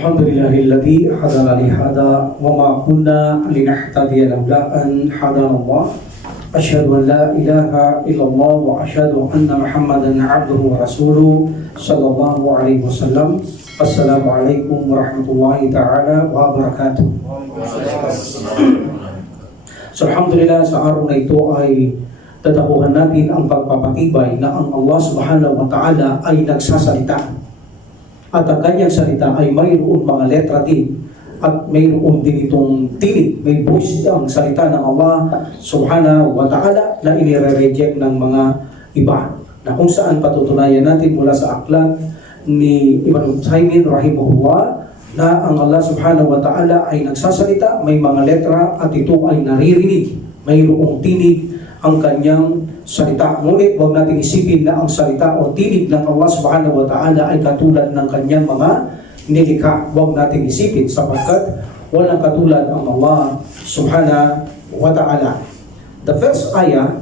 الحمد لله الذي هدانا لهذا وما كنا لنهتدي لولا أن هدانا الله أشهد أن لا إله إلا الله وأشهد أن محمدا عبده ورسوله صلى الله عليه وسلم. السلام عليكم ورحمة الله تعالى وبركاته. So, alhamdulillah, sa araw na ito ay tatakuhan natin ang pagpapatibay na ang Allah subhanahu wa ta'ala ay nagsasalita. At ang kanyang salita ay mayroon mga letra din at mayroon din itong tinig, may voice ang salita ng Allah subhanahu wa ta'ala na inire-reject ng mga iba, na kung saan patutunayan natin mula sa aklat ni Ibn Taymin rahimahullah na ang Allah subhanahu wa ta'ala ay nagsasalita, may mga letra at ito ay naririnig, mayroong tinig ang kanyang salita. Ngunit huwag natin isipin na ang salita o tinig ng Allah subhanahu wa ta'ala ay katulad ng kanyang mga nilikha. Huwag natin isipin sapagkat walang katulad ang Allah subhanahu wa ta'ala. The first ayah,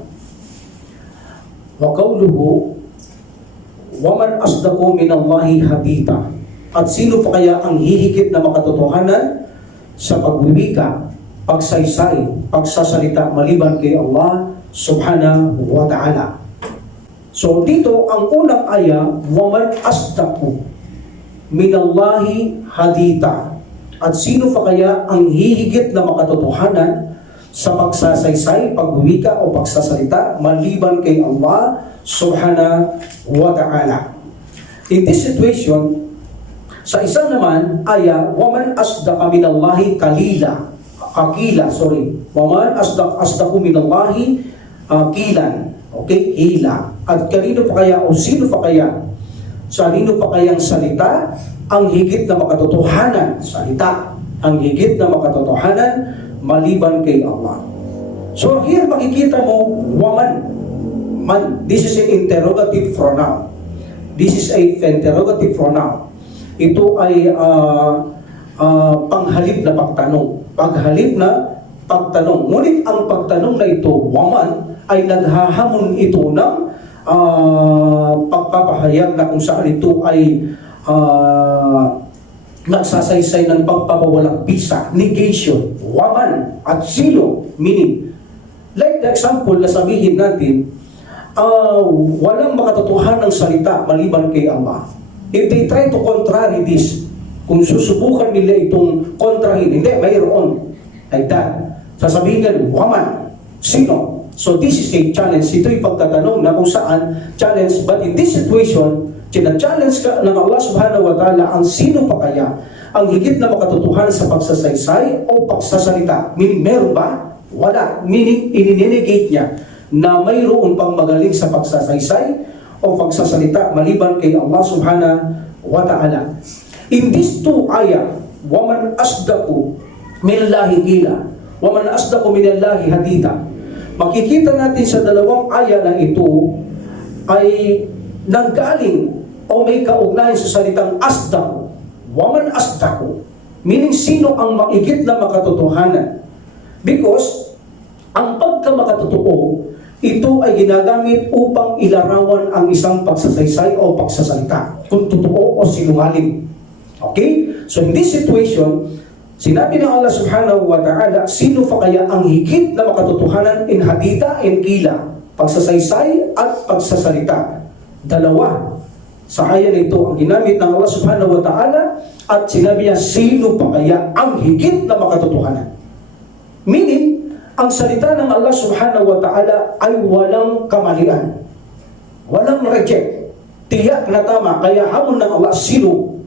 wa qawluhu wa man asdaqu minallahi haditha. At sino pa kaya ang hihigit na makatotohanan sa pagwibika, pagsaysay, pagsasalita maliban kay Allah subhanahu wa ta'ala. So dito ang unang aya, waman asdaqu minallahi haditha. At sino pa kaya ang hihigit na makatotohanan sa pagsasaysay, pagwika o pagsasalita maliban kay Allah subhanahu wa ta'ala. In this situation, sa isa naman aya, waman asdaqa minallahi waman asdaqu minallahi kilan. Okay, hila. At kanino pa kaya o sino pa kaya? Sa kanino pa kayang salita ang higit na makatotohanan? Salita ang higit na makatotohanan maliban kay Allah. So here makikita mo waman. Man, this is an interrogative pronoun. This is a interrogative pronoun. Ito ay panghalip na pagtanong. Paghalip na pagtanong. Ngunit ang pagtanong na ito, waman, ay naghahamon ito ng pagpapahayag na kung saan ito ay nagsasaysay ng pagpapawalang bisa, negation, waman, at sino, meaning, like the example na sabihin natin, walang makatotohanan ng salita maliban kay Allah. If they try to contrary this, kung susubukan nila itong kontrahin, hindi, mayroon. Like that. Sasabihin nila, waman, sino? So this is a challenge. Ito'y pagtatanong na kung saan challenge. But in this situation, challenge ka ng Allah subhanahu wa ta'ala ang sino pa kaya ang higit na makatotohanan sa pagsasaysay o pagsasalita. Meaning, meron ba? Wala. Meaning, ininegate niya na mayroon pang magaling sa pagsasaysay o pagsasalita maliban kay Allah subhanahu wa ta'ala. In these two ayah, waman asdaqu minallahi qila, waman asdaqu minallahi haditha. Makikita natin sa dalawang ayah na ito ay nanggaling o may kaugnayan sa salitang asdaqu. Waman asdaqu, meaning sino ang maigit na makatotohanan. Because ang pagkamakatotoo, ito ay ginagamit upang ilarawan ang isang pagsasaysay o pagsasalita, kung totoo o sinungaling. Okay? So in this situation, sinabi ng Allah subhanahu wa ta'ala, sino pa kaya ang higit na makatotohanan in hadita and kila, pagsasaysay at pagsasalita. Dalawa. Sa aya na ito ang ginamit ng Allah subhanahu wa ta'ala at sinabi niya, sino pa kaya ang higit na makatotohanan. Meaning, ang salita ng Allah subhanahu wa ta'ala ay walang kamalian. Walang reject. Tiyak na tama. Kaya hamon ng Allah, sino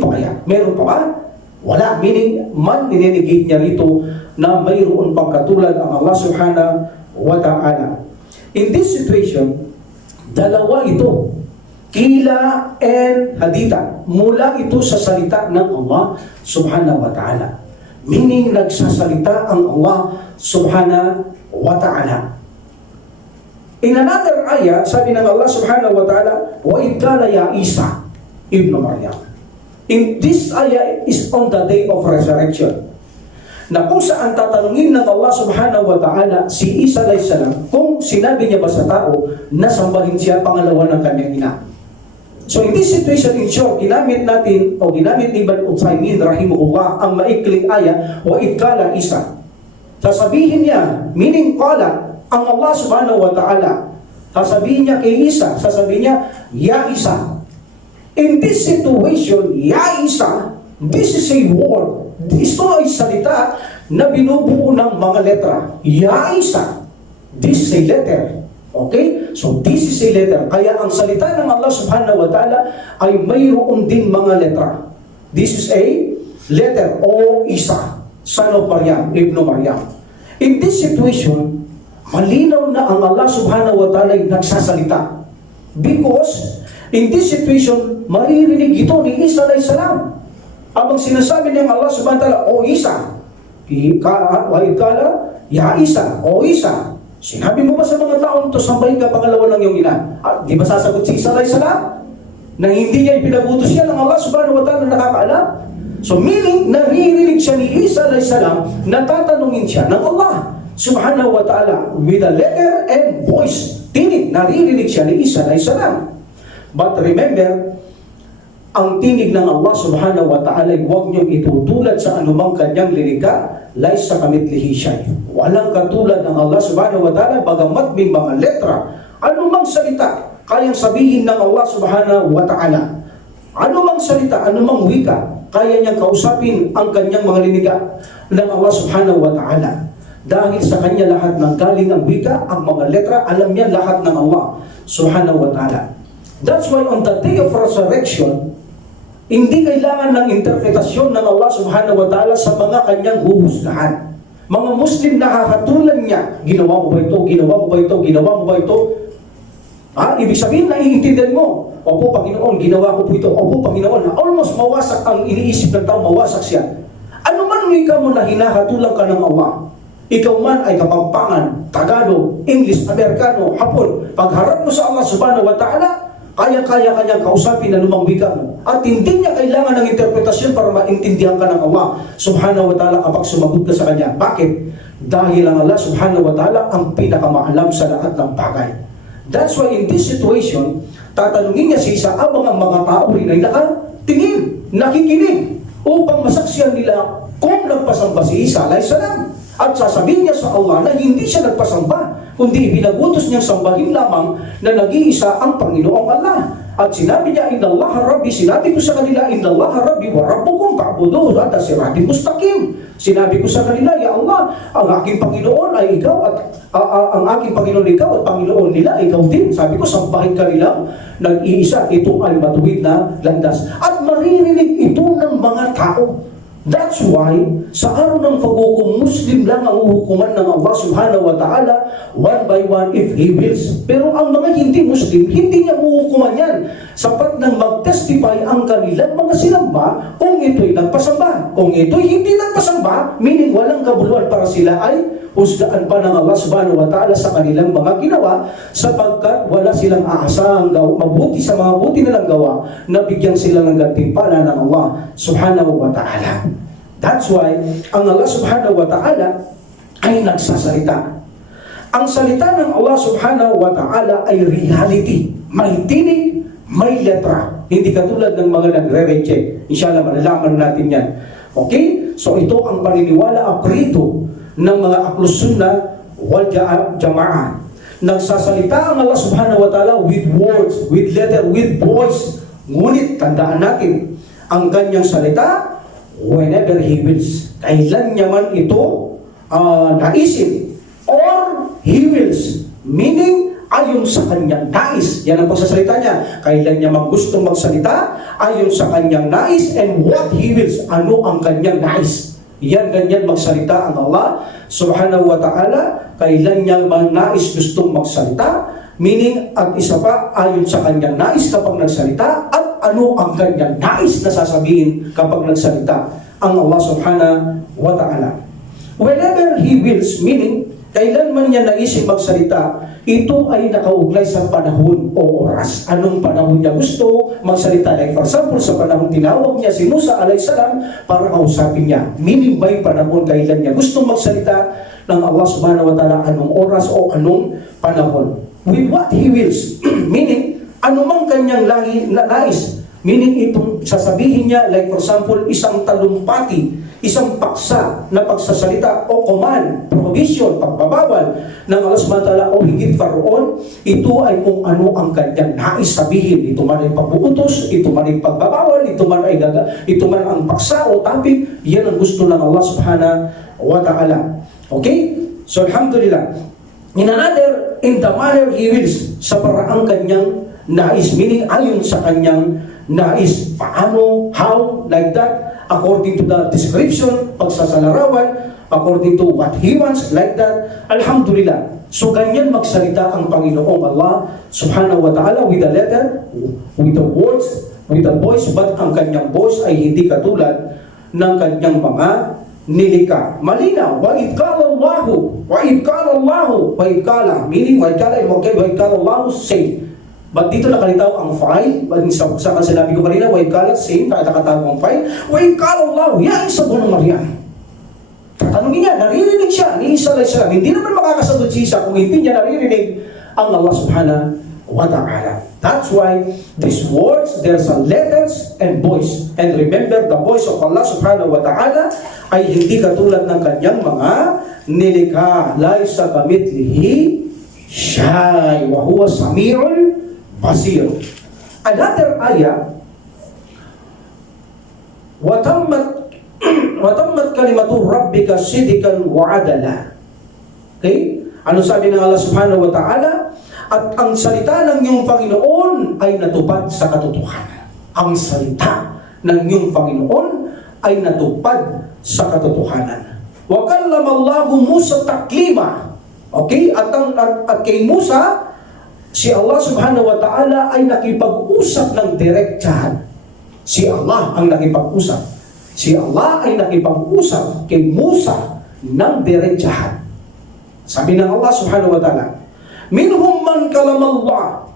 pa kaya? Meron pa ba? Wala. Meaning, man ninenegate niya rito na mayroon pang katulad ang Allah subhanahu wa ta'ala. In this situation, dalawa ito. Kila and hadita. Mula ito sa salita ng Allah subhanahu wa ta'ala. Meaning, nagsasalita ang Allah subhanahu wa ta'ala. In another ayah, sabi ng Allah subhanahu wa ta'ala, wa idkala ya Isa ibn Maryam. In this ayah is on the day of resurrection. Na kung saan tatanungin ng Allah subhanahu wa ta'ala si Isa alayhis salam kung sinabi niya ba sa tao na sambahin siya pangalawa ng kanyang ina. So in this situation, in short, ginamit natin o ginamit ni Ibn Uthaymin rahimahullah ang maikling aya wa idkala Isa. Sasabihin niya, meaning qala, ang Allah subhanahu wa ta'ala, sasabihin niya kay Isa, sasabihin niya, Ya Isa. In this situation, Ya Isa, this is a word. Ito ay salita na binubuo ng mga letra. Ya Isa. This is a letter. Okay? So this is a letter. Kaya ang salita ng Allah subhanahu wa ta'ala ay mayroon din mga letra. This is a letter, O Isa, son of Maryam, Ibn Maryam. In this situation, malinaw na ang Allah subhanahu wa ta'ala ay nagsasalita. Because in this situation, maririnig ito ni Isa alayhis salam. Abang sinasabi ng Allah subhanahu wa ta'ala, O Isa, wa idkala, Ya Isa, O Isa. Sinabi mo ba sa mga taong ito, sambahin ka pangalawa ng iyong ina? Di ba sasagot si Isa alayhis salam? Na hindi niya ipinagutos siya ng Allah subhanahu wa ta'ala na nakakaalam? So meaning, naririnig siya ni Isa alayhis salam, natatanungin siya ng Allah subhanahu wa ta'ala with a letter and voice. Tinig, naririnig siya ni Isa alayhis salam. But remember, ang tinig ng Allah subhanahu wa ta'ala ay huwag niyong itutulad sa anumang kanyang linika, laysa kamithlihi shay. Walang katulad ng Allah subhanahu wa ta'ala, bagamat may mga letra, anumang salita, kayang sabihin ng Allah subhanahu wa ta'ala. Anumang salita, anumang wika, kaya niyang kausapin ang kanyang mga linika ng Allah subhanahu wa ta'ala. Dahil sa kanya lahat ng galing ang wika, ang mga letra, alam niya lahat ng Allah subhanahu wa ta'ala. That's why on the day of resurrection, hindi kailangan ng interpretasyon ng Allah subhanahu wa ta'ala sa mga kanyang huhusgahan. Mga Muslim nakakatulan niya, ginawa mo ba ito, ginawa mo ba ito, ginawa mo ba ito? Ibig sabihin, naiintindihan mo, opo Panginoon, ginawa ko po ito, opo Panginoon, na almost mawasak ang iniisip ng tao, mawasak siya. Ano man wika mo na hinahatulan ka ng Allah, ikaw man ay Kapampangan, Tagalog, English, Amerikano, Hapon, pagharap mo sa Allah subhanahu wa ta'ala, kaya-kaya kanyang kausapin na lumang wika mo. At hindi niya kailangan ng interpretasyon para maintindihan ka ng Allah subhanahu wa ta'ala kapag sumagot ka sa kanya. Bakit? Dahil ang Allah subhanahu wa ta'ala ang pinakamaalam sa lahat ng bagay. That's why in this situation, tatanungin niya si Isa abang ang mga tao rin ay nakatingin, nakikinig, upang masaksiyan nila kung nagpasamba si Isa alayhis salam. At sasabihin niya sa Allah na hindi siya nagpasamba, kundi ibinagutos niyang sambahin lamang na nag-iisa ang Panginoong Allah. At sinabi niya, Inna Allah Rabbi, sinabi ko sa kanila, Inna Allah Rabbi wa Rabbukum ta'buduhu at siratim mustaqim. Sinabi ko sa kanila, Ya Allah, ang aking Panginoon ay ikaw at ang aking Panginoon ikaw at Panginoon nila ikaw din. Sabi ko, sambahin ka nilang nag-iisa, ito ay matuwid na landas. At maririnig ito ng mga tao. That's why, sa araw ng paghukom, Muslim lang ang uhukuman ng Allah subhanahu wa ta'ala, one by one if He wills. Pero ang mga hindi Muslim, hindi niya uhukuman yan. Sapat nang mag-testify ang kanilang mga sinamba kung ito'y nagpasamba. Kung ito'y hindi nagpasamba, meaning walang kabuluhan para sila ay husgaan pa ng Allah subhanahu wa ta'ala sa kanilang mga ginawa, sapagkat wala silang aasahang mabuti sa mga buti nilang gawa na bigyan sila ng gantimpala ng Allah subhanahu wa ta'ala. That's why ang Allah subhanahu wa ta'ala ay nagsasalita. Ang salita ng Allah subhanahu wa ta'ala ay reality. May tinig, may letra. Hindi katulad ng mga nagre-reject. Inshallah, malalaman natin yan. Okay? So ito ang paniniwala akrito ng mga ahlus sunnah wal jama'ah. Nagsasalita ang Allah subhanahu wa ta'ala with words, with letter, with voice. Ngunit tandaan natin, ang kanyang salita, whenever He wills. Kailan niya man ito naisip, or He wills. Meaning, ayon sa kanyang nais. Yan ang pagsasalita niya. Kailan niya gustong magsalita, ayon sa kanyang nais, and what He wills. Ano ang kanyang nais. Yan, ganyan magsalita ang Allah subhanahu wa ta'ala, kailan niya nais gustong magsalita, meaning, at isa pa, ayon sa kanyang nais kapag nagsalita, at ano ang kanyang nais na sasabihin kapag nagsalita ang Allah subhanahu wa ta'ala. Whenever He wills, meaning, kailan man niya naisip magsalita, ito ay nakaugnay sa panahon o oras. Anong panahon niya gusto magsalita? Like for example, sa panahon tinawag niya si Musa alayhis salam para kausapin niya. Meaning by panahon kailan niya gusto magsalita ng Allah subhanahu wa ta'ala, anong oras o anong panahon. With what He wills. Meaning, anumang kanyang nais. Meaning itong sasabihin niya, like for example, isang talumpati, isang paksa na pagsasalita o command, prohibition, pagbabawal ng Allah subhanahu wa ta'ala o higit pa roon, ito ay kung ano ang kanyang nais sabihin. Ito man ay pag-uutos, ito man ay pagbabawal, ito man ang paksa o topic, yan ang gusto ng Allah subhanahu wa ta'ala. Okay? So alhamdulillah. In the manner He wills, sa paraang kanyang nais, meaning ayon sa kanyang nais. Paano, how, like that, according to the description, pagsasalarawan, according to what He wants, like that. Alhamdulillah. So ganyan magsalita ang Panginoong Allah subhanahu wa ta'ala with the letter, with the words, with the voice, but ang kanyang voice ay hindi katulad ng kanyang mga nilika. Malinaw, wa idkala Allahu, meaning wa idkala Allahu say. But dito nakalitaw ang file, sa sinabi ko kanina, wa idkala same, nakatago ang file, wa idkala Allahu, yan sa bunong Maryam. Tatanungin niya, naririnig siya ni Isa alayhi salam. Hindi naman makakasagot si Isa kung hindi niya naririnig ang Allah subhanahu wa ta'ala. That's why these words, there's a letters and voice. And remember, the voice of Allah subhanahu wa ta'ala ay hindi katulad ng kanyang mga nilikha. Laysa kamithlihi shay wa huwa sami'ul basir. Another ayah, watammat kalimatu rabbika sidqan wa adala. Okay? Ano sabi ng Allah subhanahu wa ta'ala? At ang salita ng iyong Panginoon ay natupad sa katotohanan. Ang salita ng iyong Panginoon ay natupad sa katotohanan. Wa kallama Allahu Musa taklima. Okay? At kay Musa, si Allah subhanahu wa ta'ala ay nakipag-usap ng direktahan. Si Allah ang nakipag-usap. Si Allah ay nakipag-usap kay Musa ng direktahan. Sabi ng Allah subhanahu wa ta'ala, minhum man kalamallah.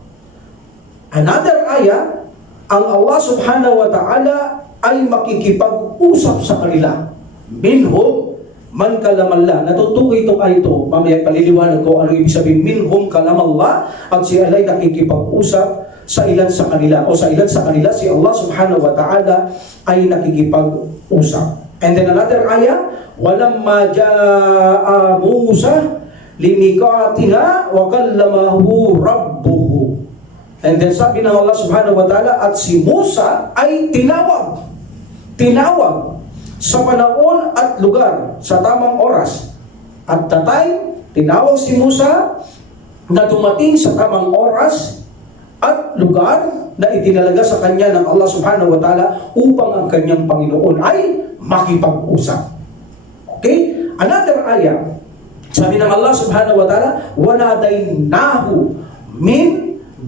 Another ayah, ang Allah subhanahu wa ta'ala ay makikipag-usap sa kanila. Minhum man kalamallah. Natutukoy itong ay ito. Mamaya paliliwanag ko ano ibig sabihin minhum kalamallah, at si Allah ay nakikipag-usap sa ilan sa kanila, o sa ilan sa kanila si Allah subhanahu wa ta'ala ay nakikipag-usap. And then another ayah, walamma jaa Musa limikatina wa kallamahu rabbuhu. And then sabi ng Allah subhanahu wa ta'ala, at si Musa ay tinawag sa panahon at lugar, sa tamang oras. At the time, tinawag si Musa na dumating sa tamang oras at lugar na itinalaga sa kanya ng Allah subhanahu wa ta'ala upang ang kanyang Panginoon ay makipag-usap. Okay? Another ayah, sabi ng Allah subhanahu wa ta'ala, وَنَادَيْنَاهُ مِنْ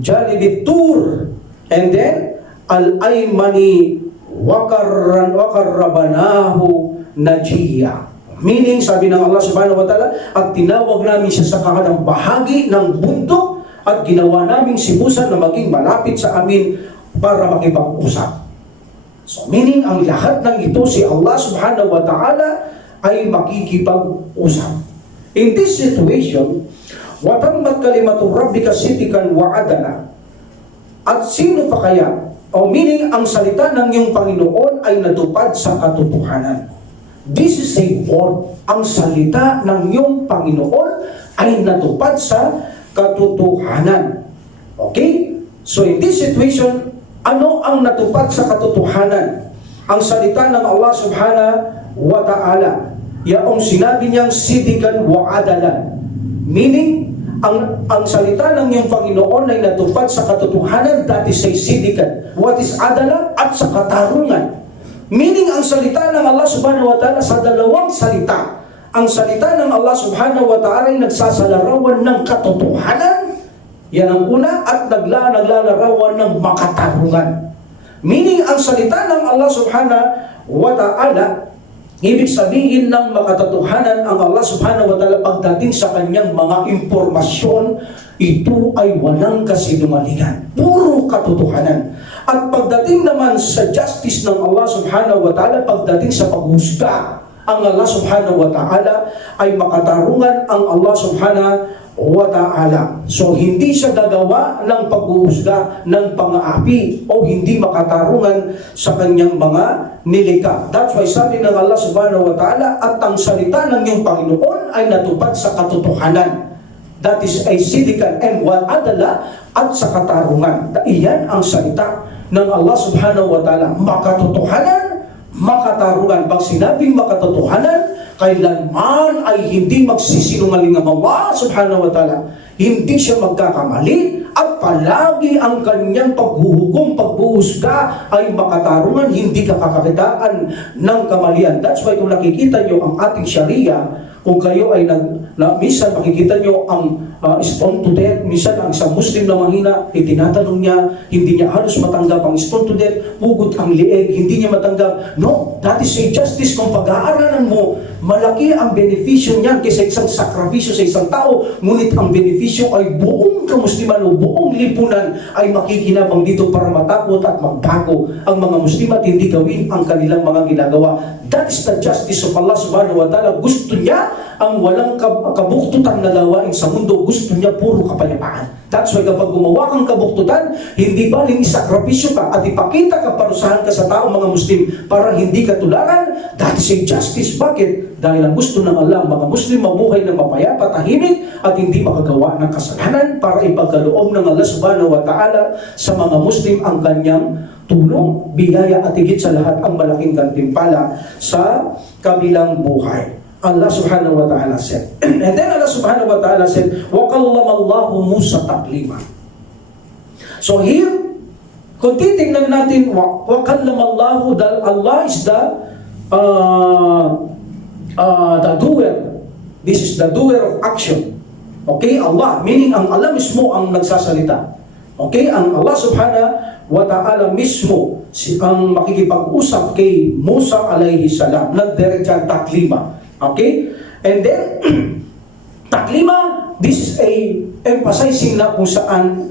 جَانِبِ الطُّورِ, and then al-aymani وَقَرَّبَنَاهُ نَجِيًّا. Meaning, sabi ng Allah subhanahu wa ta'ala, at tinawag namin siya sa kahanang bahagi ng bundok at ginawa namin si Musa na maging malapit sa amin para makipag-usap. So, meaning, ang lahat ng ito si Allah subhanahu wa ta'ala ay makikipag-usap. In this situation, watammat kalimatu rabbika sidqan wa adala. At sino pa kaya? O meaning, ang salita ng iyong Panginoon ay natupad sa katotohanan. This is a word. Ang salita ng iyong Panginoon ay natupad sa katotohanan. Okay? So in this situation, ano ang natupad sa katotohanan? Ang salita ng Allah subhanahu wa ta'ala. Yaong sinabi niyang sidqan wa adalan. Meaning, ang salita ng iyong Panginoon ay natupad sa katotohanan, that is a sidqan. What is adalan? At sa katarungan. Meaning, ang salita ng Allah subhanahu wa ta'ala sa dalawang salita. Ang salita ng Allah subhanahu wa ta'ala ay nagsasalarawan ng katotohanan. Yan ang una, at naglalarawan ng makatarungan. Meaning, ang salita ng Allah subhanahu wa ta'ala, ibig sabihin ng makatotohanan ang Allah subhanahu wa ta'ala pagdating sa kanyang mga impormasyon, ito ay walang kasinungalingan. Puro katotohanan. At pagdating naman sa justice ng Allah subhanahu wa ta'ala, pagdating sa paghusga, ang Allah subhanahu wa ta'ala ay makatarungan ang Allah subhanahu wa ta'ala. So hindi siya gagawa ng pag-uusga ng pang-aapi o hindi makatarungan sa kanyang mga nilikha. That's why sabi ng Allah subhanahu wa ta'ala, at ang salita ng iyong Panginoon ay natupad sa katotohanan. That is a sidikan and wal adala, at sa katarungan. Iyan ang salita ng Allah subhanahu wa ta'ala. Makatotohanan, makatarungan. Pag sinabing makatotohanan, kailanman ay hindi magsisinungaling ang Allah subhanahu wa ta'ala. Hindi siya magkakamali at palagi ang kanyang paghuhukom, pagbuhusga ay makatarungan, hindi ka kakakitaan ng kamalian. That's why kung nakikita nyo ang ating Sharia, kung kayo ay minsan makikita nyo ang stone to death, minsan ang isang Muslim na mahina, itinatanong niya, hindi niya halos matanggap ang stone to death, pugot ang lieg, hindi niya matanggap. No, that is a justice. Kung pag-aaralan mo, malaki ang benepisyo niyan kaysa isang sakripisyo sa isang tao, ngunit ang benepisyo ay buong kamusliman o buong lipunan ay makikinabang dito para matakot at magbago ang mga Muslim at hindi gawin ang kanilang mga ginagawa. That is the justice of Allah subhanahu wa ta'ala. Gusto niya ang walang kabuktutan na gawain sa mundo. Gusto niya puro kapayapaan. That's why kapag gumawa kang kabuktutan, hindi baling isakripisyo ka at ipakita ka, parusahan ka sa tao mga Muslim para hindi ka tularan. That is a justice. Bakit? Dahil ang gusto ng Allah, mga Muslim mabuhay ng mapayapa, tahimik at hindi makagawa ng kasalanan para ipagkaloob ng Allah subhanahu wa ta'ala sa mga Muslim ang kanyang tulong, biyaya at higit sa lahat ang malaking gantimpala sa kabilang buhay. Allah subhanahu wa ta'ala said. And then Allah subhanahu wa ta'ala said, وَقَلَّمَ اللَّهُ مُوسَى تَقْلِيمًا. So here, kung titignan natin, وَقَلَّمَ اللَّهُ, Allah is the doer. This is the doer of action. Okay, Allah, meaning ang Allah mismo ang nagsasalita. Okay, ang Allah subhanahu wa ta'ala mismo ang makikipag-usap kay Musa alayhi salam. Nagdiretsa taklima. Okay? And then, taklima, this is a emphasizing na kung saan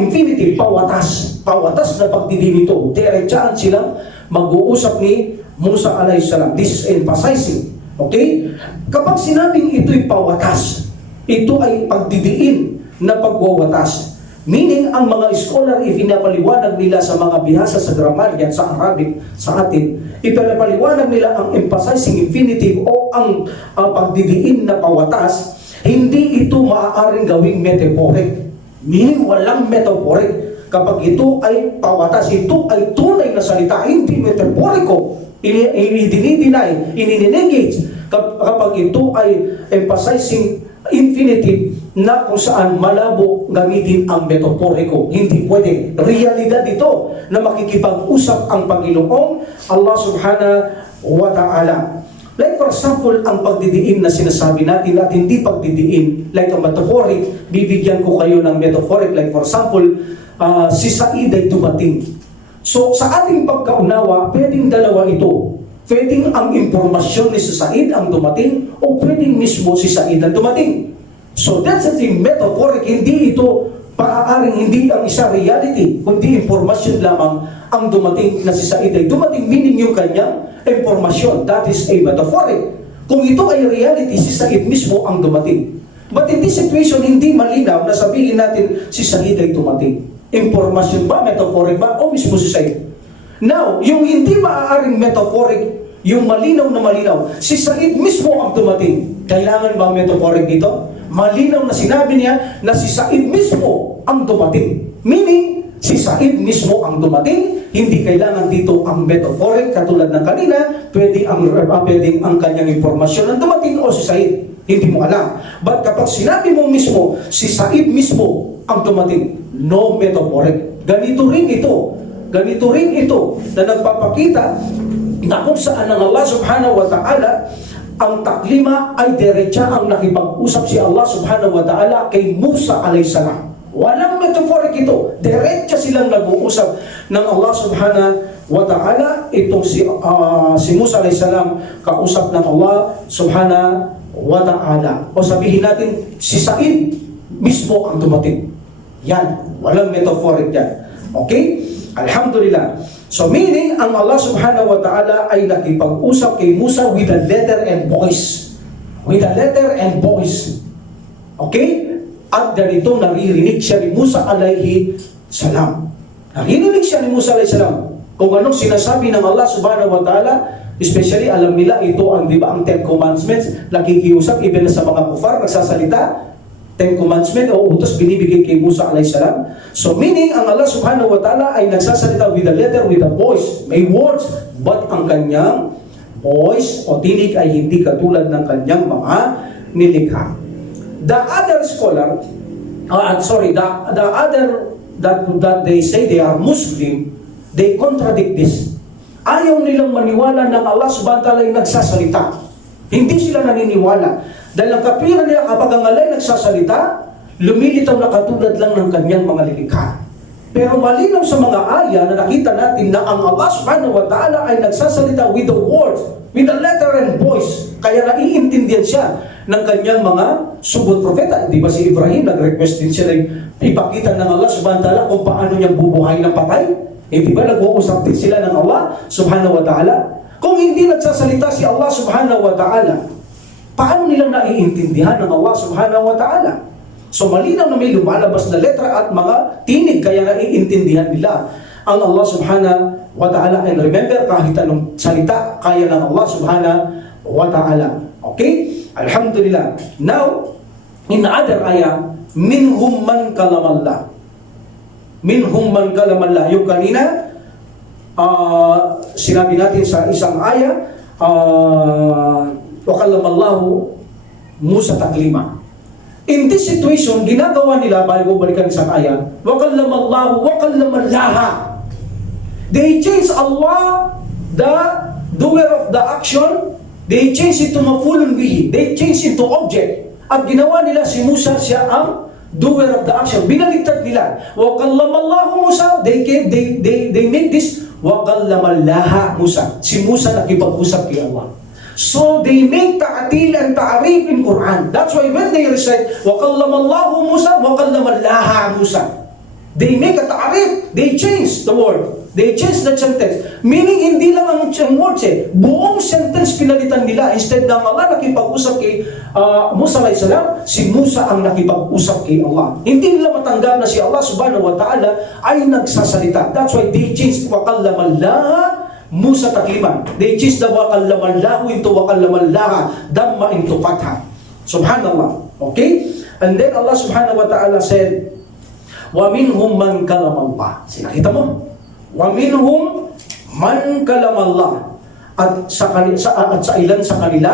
infinitive, pawatas. Pawatas na pagdidim ito. Diretsaan silang mag-uusap ni Musa alayhi salam. This is emphasizing. Okay? Kapag sinabing ito'y pawatas, ito ay pagdidiin na pagwawatas. Meaning, ang mga scholar, ipinapaliwanag nila sa mga bihasa sa grammar, yan sa Arabic, sa atin, ipinapaliwanag nila ang emphasizing infinitive o ang pagdidiin na pawatas, hindi ito maaaring gawing metaphoric. Meaning, walang metaphoric. Kapag ito ay pawatas, ito ay tunay na salita, hindi metaphorico. Dinideny, ininegate. Kapag ito ay emphasizing infinitive na kung saan malabo gamitin ang metaphorico. Hindi pwede. Realidad ito na makikipag-usap ang Panginoong Allah subhanahu wa ta'ala. Like for example, ang pagdidiin na sinasabi natin at hindi pagdidiin, like a metaphoric, bibigyan ko kayo ng metaphoric. Like for example, si Said ay dumating. So sa ating pagkaunawa, pwedeng dalawa ito. Pwedeng ang impormasyon ni si Said ang dumating o pwedeng mismo si Said ang dumating. So that's a thing, metaphoric. Hindi ito paaaring hindi ang isa reality, kundi impormasyon lamang ang dumating na si Said ay dumating, meaning yung kanyang impormasyon. That is a metaphoric. Kung ito ay reality, si Said mismo ang dumating. But in this situation, hindi malinaw na sabihin natin si Said ay dumating. Impormasyon ba, metaphoric ba, o mismo si Said? Now, yung hindi maaaring metaphoric, yung malinaw na malinaw, si Said mismo ang dumating. Kailangan ba metaphoric dito? Malinaw na sinabi niya na si Said mismo ang dumating. Meaning, si Said mismo ang dumating, hindi kailangan dito ang metaphoric katulad ng kanina, pwedeng ang kanyang impormasyon ang dumating o si Said. Hindi mo alam. But kapag sinabi mo mismo, si Said mismo ang dumating, no metaphoric. Ganito rin ito na nagpapakita na kung saan ang Allah subhanahu wa ta'ala ang taklima ay diretsa ang nakipag-usap si Allah subhanahu wa ta'ala kay Musa alayhi salam. Walang metaphoric ito. Diretsa silang nag-uusap ng Allah subhanahu wa ta'ala. Itong si Musa alayhi salam, kausap ng Allah subhanahu wa ta'ala. O sabihin natin, si Said mismo ang dumating. Yan. Walang metaphoric yan. Okay? Alhamdulillah. So meaning, ang Allah subhanahu wa ta'ala ay nakipag-usap kay Musa with a letter and voice. With a letter and voice. Okay? At ganito naririnig siya ni Musa alayhi salam. Naririnig siya ni Musa alayhi salam kung anong sinasabi ng Allah subhanahu wa ta'ala. Especially, alam nila ito ang, di ba, ang Ten Commandments, nakikiusap, even sa mga kufar, nagsasalita, Ten Commandments o utos binibigay kay Musa alayhi salam. So meaning, ang Allah subhanahu wa ta'ala ay nagsasalita with a letter, with a voice, may words, but ang kanyang voice o tinig ay hindi katulad ng kanyang mga nilikha. The other scholar, the other that they say they are Muslim, they contradict this. Ayaw nilang maniwala ng Allah subhanahu wa ta'ala ay nagsasalita. Hindi sila naniniwala. Dahil ang kapiran nila kapag ang alay nagsasalita, lumilitaw na katulad lang ng kanyang mga lilikha. Pero malinaw sa mga aya na nakita natin na ang Allah subhanahu wa ta'ala ay nagsasalita with the words, with the letter and voice. Kaya naiintindihan siya ng kanyang mga subot propeta. Di ba si Ibrahim, nag-request din siya na ipakita ng Allah subhanahu wa ta'ala kung paano niyang bubuhay ng patay? Di ba nag-uusap din sila ng Allah subhanahu wa ta'ala? Kung hindi nagsasalita si Allah subhanahu wa ta'ala, paano nilang naiintindihan ng Allah subhanahu wa ta'ala? So malinaw na may lumalabas na letra at mga tinig, kaya naiintindihan nila ang Allah subhanahu wa ta'ala. And remember, kahit anong salita, kaya ng Allah subhanahu wa ta'ala. Okay? Alhamdulillah. Now, in other ayah, minhum man kalamallah. Minhum man kalamallah. Yung kanina, sinabi natin sa isang ayah, wa kalamallahu Musa taklima. In this situation, ginagawa nila, bago balikan isang ayah, wa kalamallahu wa kalamallaha. They change Allah, the doer of the action, they change it to mafulun bihi. They change it to object. At ginawa nila si Musa, siya ang doer of the action. Binaliktad nila. Wa kallamallahu Musa. They make this wa kallamallaha Musa. Si Musa nakipag-usap kay Allah. So they make ta'atil and ta'arif in Quran. That's why when they recite wa kallamallahu Musa, wa kallamallaha Musa, they make a ta'arif. They change the word. They change the sentence. Meaning, hindi lang ang words buong sentence pinalitan nila. Instead ng Allah nakipag-usap kay Musa alayhi salam, si Musa ang nakipag-usap kay Allah. Hindi nila matanggap na si Allah subhanahu wa ta'ala ay nagsasalita. That's why they changed wa kallamallaha Musa takliman. They changed the wa kallamallahu into wa kallamallaha damma into fatha. Subhanallah. Okay? And then Allah subhanahu wa ta'ala said, wa minhum man kalamallah. Sinakita mo? Wa minhum man kalamallah. At sa ilan sa kanila,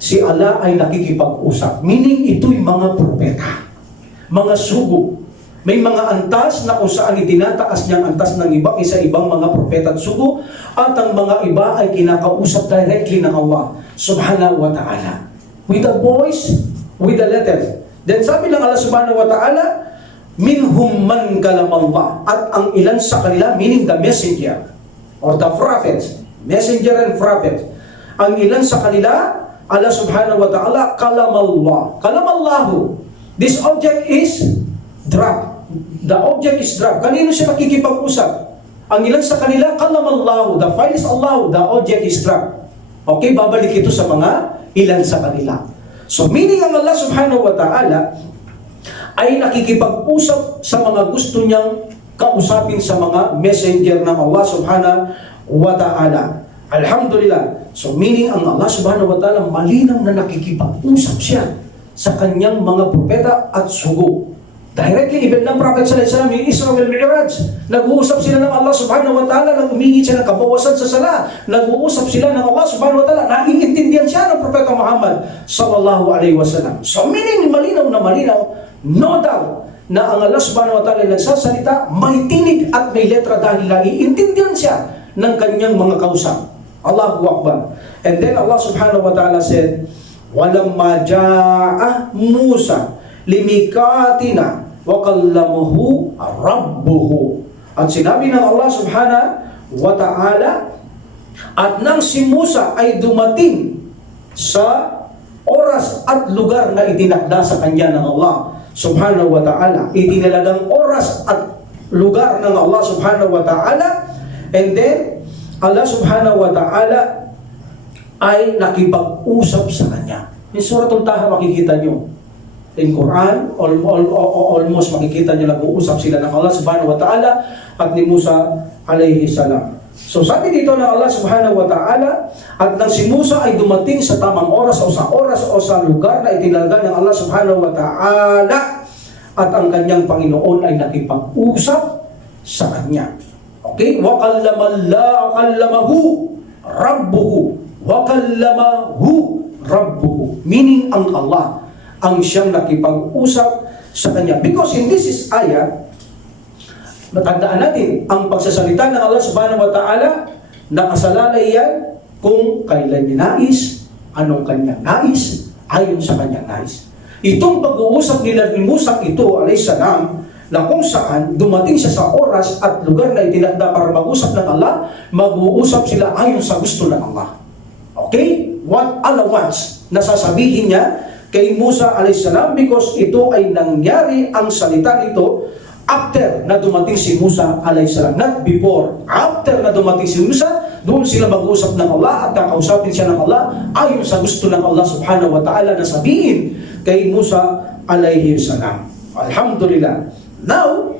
si Allah ay nakikipag-usap. Meaning, ito'y mga propeta, mga sugo. May mga antas na kung saan itinataas niyang antas ng iba kaysa ibang mga propeta at sugo, at ang mga iba ay kinakausap directly ng Allah subhanahu wa ta'ala. With a voice, with a letter. Then sabi ng Allah subhanahu wa ta'ala, minhum man kalamallah. At ang ilan sa kanila, meaning the messenger or the prophets, messenger and prophet, ang ilan sa kanila, Allah subhanahu wa ta'ala, kalamallah. Kalamallahu. This object is drop. The object is drop. Kanino siya nakikipag-usap? Ang ilan sa kanila, kalamallahu. The file is Allah. The object is drop. Okay, babalik ito sa mga ilan sa kanila. So meaning ang Allah subhanahu wa ta'ala ay nakikipag-usap sa mga gusto niyang kausapin sa mga messenger ng Allah subhanahu wa ta'ala. Alhamdulillah. So meaning ang Allah subhanahu wa ta'ala malinaw na nakikipag-usap siya sa kanyang mga propeta at sugo. Directly, even ng Prophet sallallahu alaihi wasallam, yung Isra wal Mi'raj, nag-uusap sila ng Allah subhanahu wa ta'ala, nang humingi siya ng kabawasan sa sala, nag-uusap sila ng Allah subhanahu wa ta'ala, naiintindihan siya ng Propeta Muhammad sallallahu alaihi wasallam. So meaning, malinaw na malinaw, no doubt, na ang Allah subhanahu wa ta'ala nagsasalita, may tinig at may letra dahil naiintindihan siya ng kanyang mga kausap. Allahu Akbar. And then Allah subhanahu wa ta'ala said, walamma ja'a Musa limikatina wa kallamuhu rabbuhu. At sinabi ng Allah subhanahu wa ta'ala, at nang si Musa ay dumating sa oras at lugar na itinakda sa kanya ng Allah subhanahu wa ta'ala, itinalagang oras at lugar ng Allah subhanahu wa ta'ala, and then Allah subhanahu wa ta'ala ay nakipag-usap sa kanya. Yung Suratul Taha makikita nyo, in Quran, almost makikita nyo nag-uusap sila ng Allah subhanahu wa ta'ala at ni Musa alayhi salam. So sabi dito ng Allah subhanahu wa ta'ala, at nang si Musa ay dumating sa tamang oras o sa lugar na itinalaga ng Allah subhanahu wa ta'ala, at ang kanyang Panginoon ay nakipag-usap sa kanya. Okay? وَكَلَّمَهُ رَبُّهُ, meaning ang Allah ang siyang nakipag-usap sa kanya. Because in this is ayah, matandaan natin, ang pagsasalita ng Allah subhanahu wa ta'ala, nakasalalay yan kung kailan niya nais, anong kanyang nais, ayon sa kanyang nais. Itong pag-uusap nila ni Musa ito, alayhis salam, na kung saan dumating siya sa oras at lugar na itinakda para mag-usap ng Allah, mag-uusap sila ayon sa gusto ng Allah. Okay? What Allah wants, nasasabihin niya kay Musa alayhis salam, because ito ay nangyari ang salita nito after na dumating si Musa alayhis salam, not before. After na dumating si Musa, doon sila mag-uusap ng Allah at kakausapin siya ng Allah ayon sa gusto ng Allah subhanahu wa ta'ala na sabihin kay Musa alayhi salam. Alhamdulillah. Now,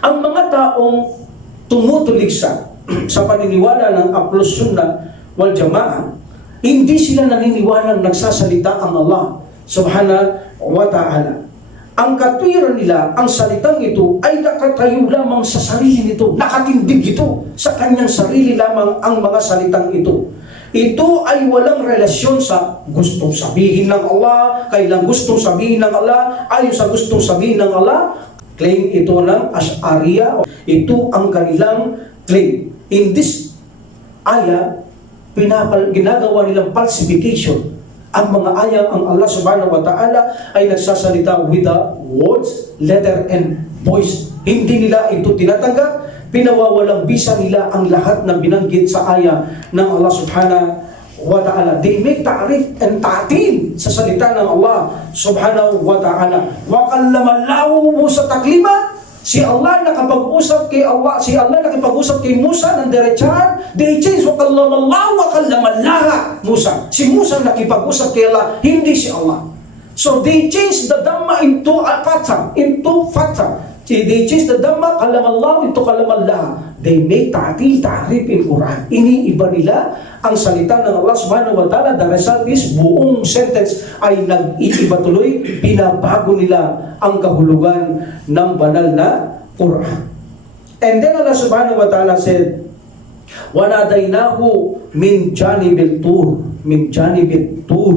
ang mga taong tumutuligsa sa paniniwala ng Ahlus Sunnah wal Jamaah, hindi sila naniniwalang nagsasalita ang Allah subhanahu wa ta'ala. Ang katwiran nila, ang salitang ito ay nakatayo lamang sa sarili nito, nakatindig ito sa kanyang sarili lamang ang mga salitang ito. Ito ay walang relasyon sa gustong sabihin ng Allah, kailang gustong sabihin ng Allah, ayon sa gustong sabihin ng Allah. Claim ito ng Ash'ariyah. Ito ang kanilang claim. In this ayah, ginagawa nilang falsification. Ang mga ayah, ang Allah subhanahu wa ta'ala ay nagsasalita with the words, letter, and voice. Hindi nila ito tinatanggap. Pinawawalang bisa nila ang lahat na binanggit sa ayah ng Allah subhanahu wa ta'ala. They make ta'rif and ta'til sa salita ng Allah subhanahu wa ta'ala. Wa kallamallahu Musa taklima. Si Allah nakapag-usap kay Allah, si Allah nakipag-usap kay Musa ng diretsahan. They change wa kallamallahu wa kallamallaha Musa. Si Musa nakipag-usap kay Allah, hindi si Allah. So they change the Dhamma into fatha, They change the Dhamma, kalamallahu into kalamallaha. They make ta'til, ta'rif in Quran. Iniiba nila ang salita ng Allah subhanahu wa ta'ala. The result is, buong sentence ay nag-iiba tuloy. Binabago nila ang kahulugan ng banal na Quran. And then Allah subhanahu wa ta'ala said, وَنَادَيْنَاهُ مِنْ جَانِبِ الطُّورِ,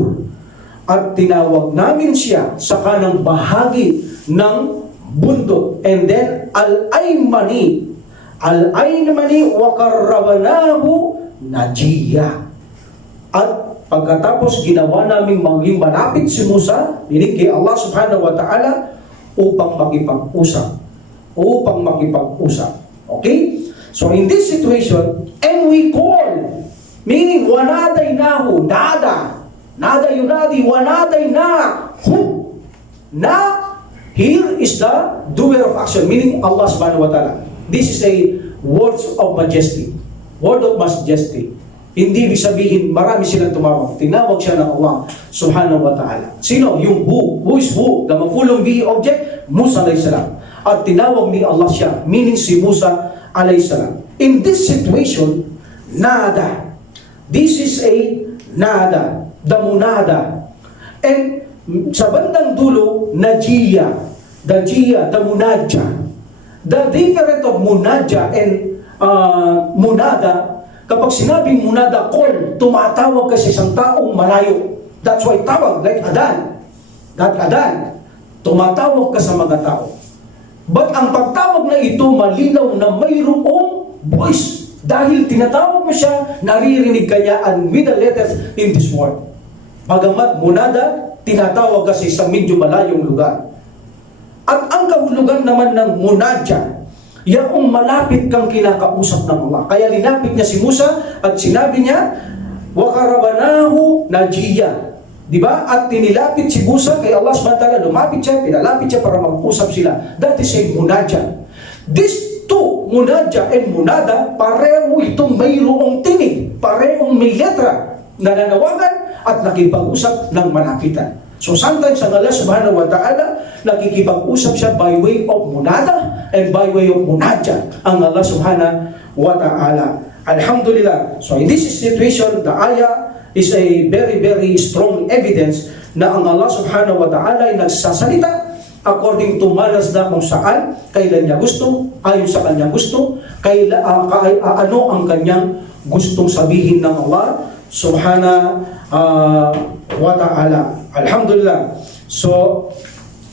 at tinawag namin siya sa kanang bahagi ng bundok. And then al-aymani wa qarrabnahu najiya, at pagkatapos ginawa namin maging malapit si Musa, meaning kay Allah subhanahu wa ta'ala, upang makipag-usap. Okay? So in this situation, and we call, meaning wanadaynahu, nada yunadi, wanadaynahu, na here is the doer of action, meaning Allah subhanahu wa ta'ala. This is a words of majesty. Word of majesty. Hindi ibig sabihin marami silang tumawag. Tinawag siya ng Allah subhanahu wa ta'ala. Sino? Yung who. Who is who? The mafulong be object, Musa alayhi salam. At tinawag ni Allah siya, meaning si Musa alayhi salam. In this situation, nada. This is a nada. The munada. And sa bandang dulo, najiya. The munadja. The difference of munadja and munada, kapag sinabing munada, call, tumatawag ka sa isang taong malayo. That's why tawag, like adan. That adan, tumatawag ka sa mga tao. But ang pagtawag na ito, malinaw na mayroong voice. Dahil tinatawag mo siya, naririnig ka niya, and with the letters in this word. Bagamat munada, tinatawag ka sa isang medyo malayong lugar. At ang kahulugan naman ng munadja, yaong malapit kang kinakausap ng Allah. Kaya linapit niya si Musa at sinabi niya, wa qarrabnahu najiya. Diba? At tinilapit si Musa kay Allah subhanahu wa ta'ala, lumapit siya, pinalapit siya para mag-usap sila. That is a munadja. These two, munadja and munada, pareho itong mayroong tinig, parehong may letra, nananawagan at nakipag-usap ng malapitan. So sometimes ang Allah subhanahu wa ta'ala, nakikipag-usap siya by way of munada and by way of munadja ang Allah subhanahu wa ta'ala. Alhamdulillah. So in this situation, the ayah is a very, very strong evidence na ang Allah subhanahu wa ta'ala ay nagsasalita according to manas na kung saan, kailan niya gusto, ayon sa kanyang gusto, ano ang kanyang gustong sabihin ng Allah subhanahu wa ta'ala. Alhamdulillah. So,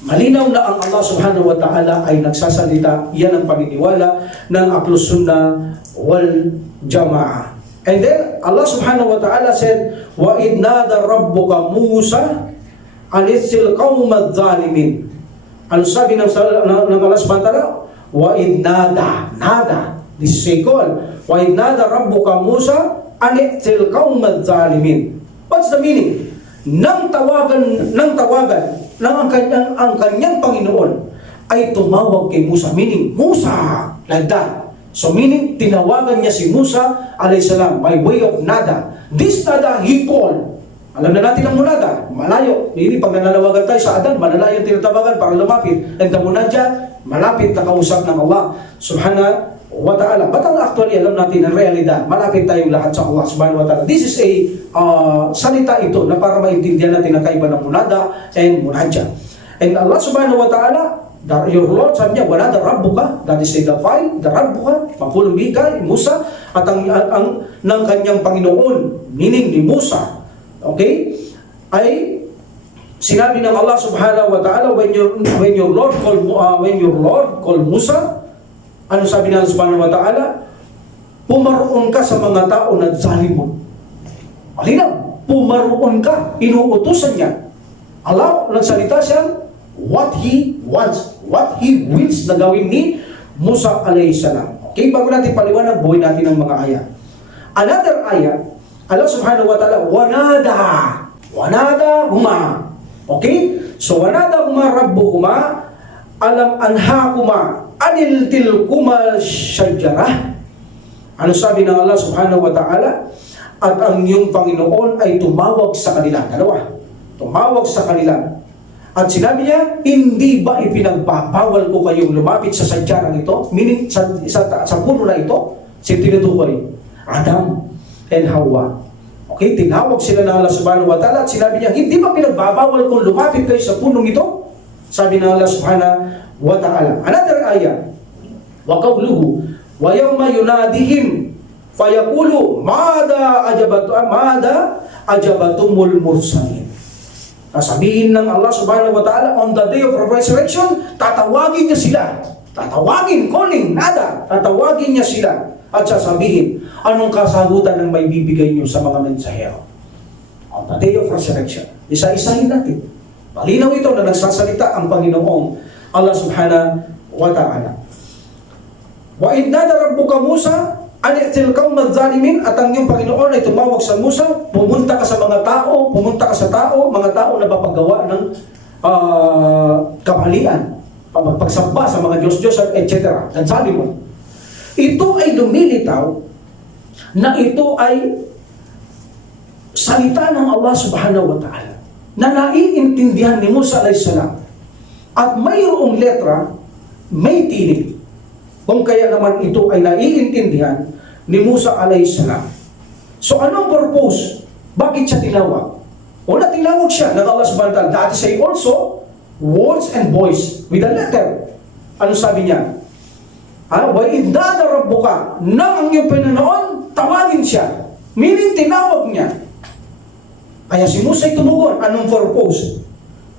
malinaw na ang Allah subhanahu wa ta'ala ay nagsasalita. Yan ang paniniwala ng Ahlus Sunnah wal Jama'ah. And then, Allah subhanahu wa ta'ala said, وَإِذْ نَادَى رَبُّكَ مُوسَى أَنِ ائْتِ الْقَوْمَ الظَّالِمِينَ. Ano sabi ng Allah subhanahu wa ta'ala? وَإِذْ نَادَى. This is a call. وَإِذْ نَادَى رَبُّكَ مُوسَى أَنِ ائْتِ الْقَوْمَ الظَّالِمِينَ. What's the meaning? Nang tawagan ang kanyang Panginoon ay tumawag kay Musa, meaning Musa, like that. So meaning tinawagan niya si Musa alayhis salam by way of nada. This nada he called. Alam na natin ang munada, malayo. Hindi pag nananawagan tayo sa adan, malalayo ang tinatawagan para lumapit. And the munadja, malapit na kausap ng Allah subhanahu wa ta'ala. But actually, alam natin ang realidad, malapit tayong lahat sa Allah subhanahu wa ta'ala. This is a salita ito na para maintindihan natin ang kaiba ng munada and munadja. And Allah subhanahu wa ta'ala, your Lord, sabi niya, wanada rabbuka, that is the file, the rabbuka, mapulong bika, Musa, at ang ng kanyang Panginoon, meaning ni Musa, okay, ay sinabi ng Allah subhanahu wa ta'ala, when your Lord called Musa, ano sabi ng Allah subhanahu wa ta'ala? Pumaroon ka sa mga tao na zalim mo. Malinaw, pumaroon ka, inuutusan niya. Allah, nagsalita siya, what He wants, what He wills na gawin ni Musa alayhis salam. Okay, bago natin paliwanag, buhay natin ang mga ayat. Another ayat, Allah subhanahu wa ta'ala, wanada huma. Okay? So, wanada huma rabbuhuma, alam anhakuma, anil tilkuma syajarah. Ano sabi ng Allah subhanahu wa ta'ala? At ang iyong Panginoon ay tumawag sa kanila. Dalawa. Tumawag sa kanila. At sinabi niya, hindi ba ipinagbabawal ko kayong lumapit sa sadjarang ito? Meaning, sa puno na ito, tinutukoy, Adam and Hawa. Okay, tinawag sila ng Allah subhanahu wa ta'ala at sinabi niya, hindi ba pinagbabawal kung lumapit kayo sa punong ito? Sabi ng Allah subhanahu wa ta'ala. Another ayah, wa qawluhu, wa yawma yunadihim, fayaqulu, mada ajabatumul mursalin. Sabihin ng Allah subhanahu wa ta'ala, on the day of resurrection, tatawagin niya sila. Tatawagin, calling, nada. Tatawagin niya sila. At sasabihin, anong kasagutan ng may bibigay niyo sa mga mensahero? On the day of resurrection. Isa-isahin natin. Malinaw ito na nagsasalita ang Panginoong Allah subhanahu wa ta'ala. Wa idh nada rabbuka Musa an i'til qaumaz zalimin, at ang iyong Panginoon ay tumawag sa Musa, pumunta ka sa mga tao, mga tao na papagawa ng kamalian, pagsamba sa mga Diyos-Diyos, etc. Nagsalimon. Ito ay lumilitaw na ito ay salita ng Allah subhanahu wa ta'ala na naiintindihan ni Musa alayhis salam. At mayroong letra, may tinig. Kung kaya naman ito ay naiintindihan ni Musa alayhis salam. So anong purpose? Bakit siya tinawag? Una, tinawag siya ng Allah subhanahu wa ta'ala. That is also words and voice with a letter. Ano sabi niya? Wa idh nada rabbuka, nang ang iyong Panginoon, tawagin siya. Meaning, tinawag niya. Kaya si Musa ay tumugon. Anong purpose?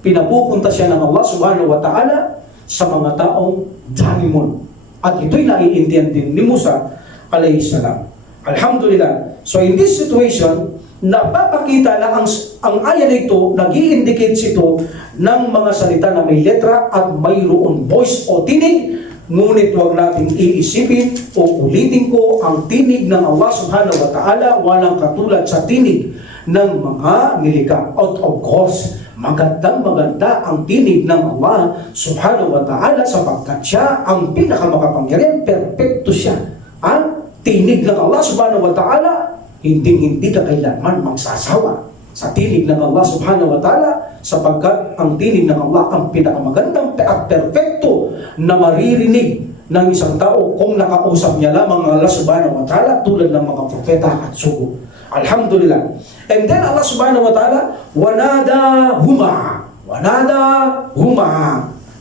Pinapupunta siya ng Allah subhanahu wa ta'ala sa mga taong zalimun. At ito'y naiintindihan din ni Musa alayhis salam. Alhamdulillah. So in this situation, napapakita na ang ayat na ito, nag-i-indicate ito ng mga salita na may letra at mayroon voice o tinig. Ngunit huwag nating iisipin o ulitin ko, ang tinig ng Allah subhanahu wa ta'ala walang katulad sa tinig ng mga nilikha. Out of course, maganda ang tinig ng Allah subhanahu wa ta'ala sapagkat siya ang pinakamakapangyarihan, perfecto siya. Ang tinig ng Allah subhanahu wa ta'ala, hindi ka kailanman magsasawa sa tinig ng Allah subhanahu wa ta'ala sapagkat ang tinig ng Allah ang pinakamagandang at perfecto na maririnig ng isang tao kung nakausap niya lamang ang Allah subhanahu wa ta'ala tulad ng mga propeta at sugo. Alhamdulillah. And then Allah subhanahu wa ta'ala, wanada huma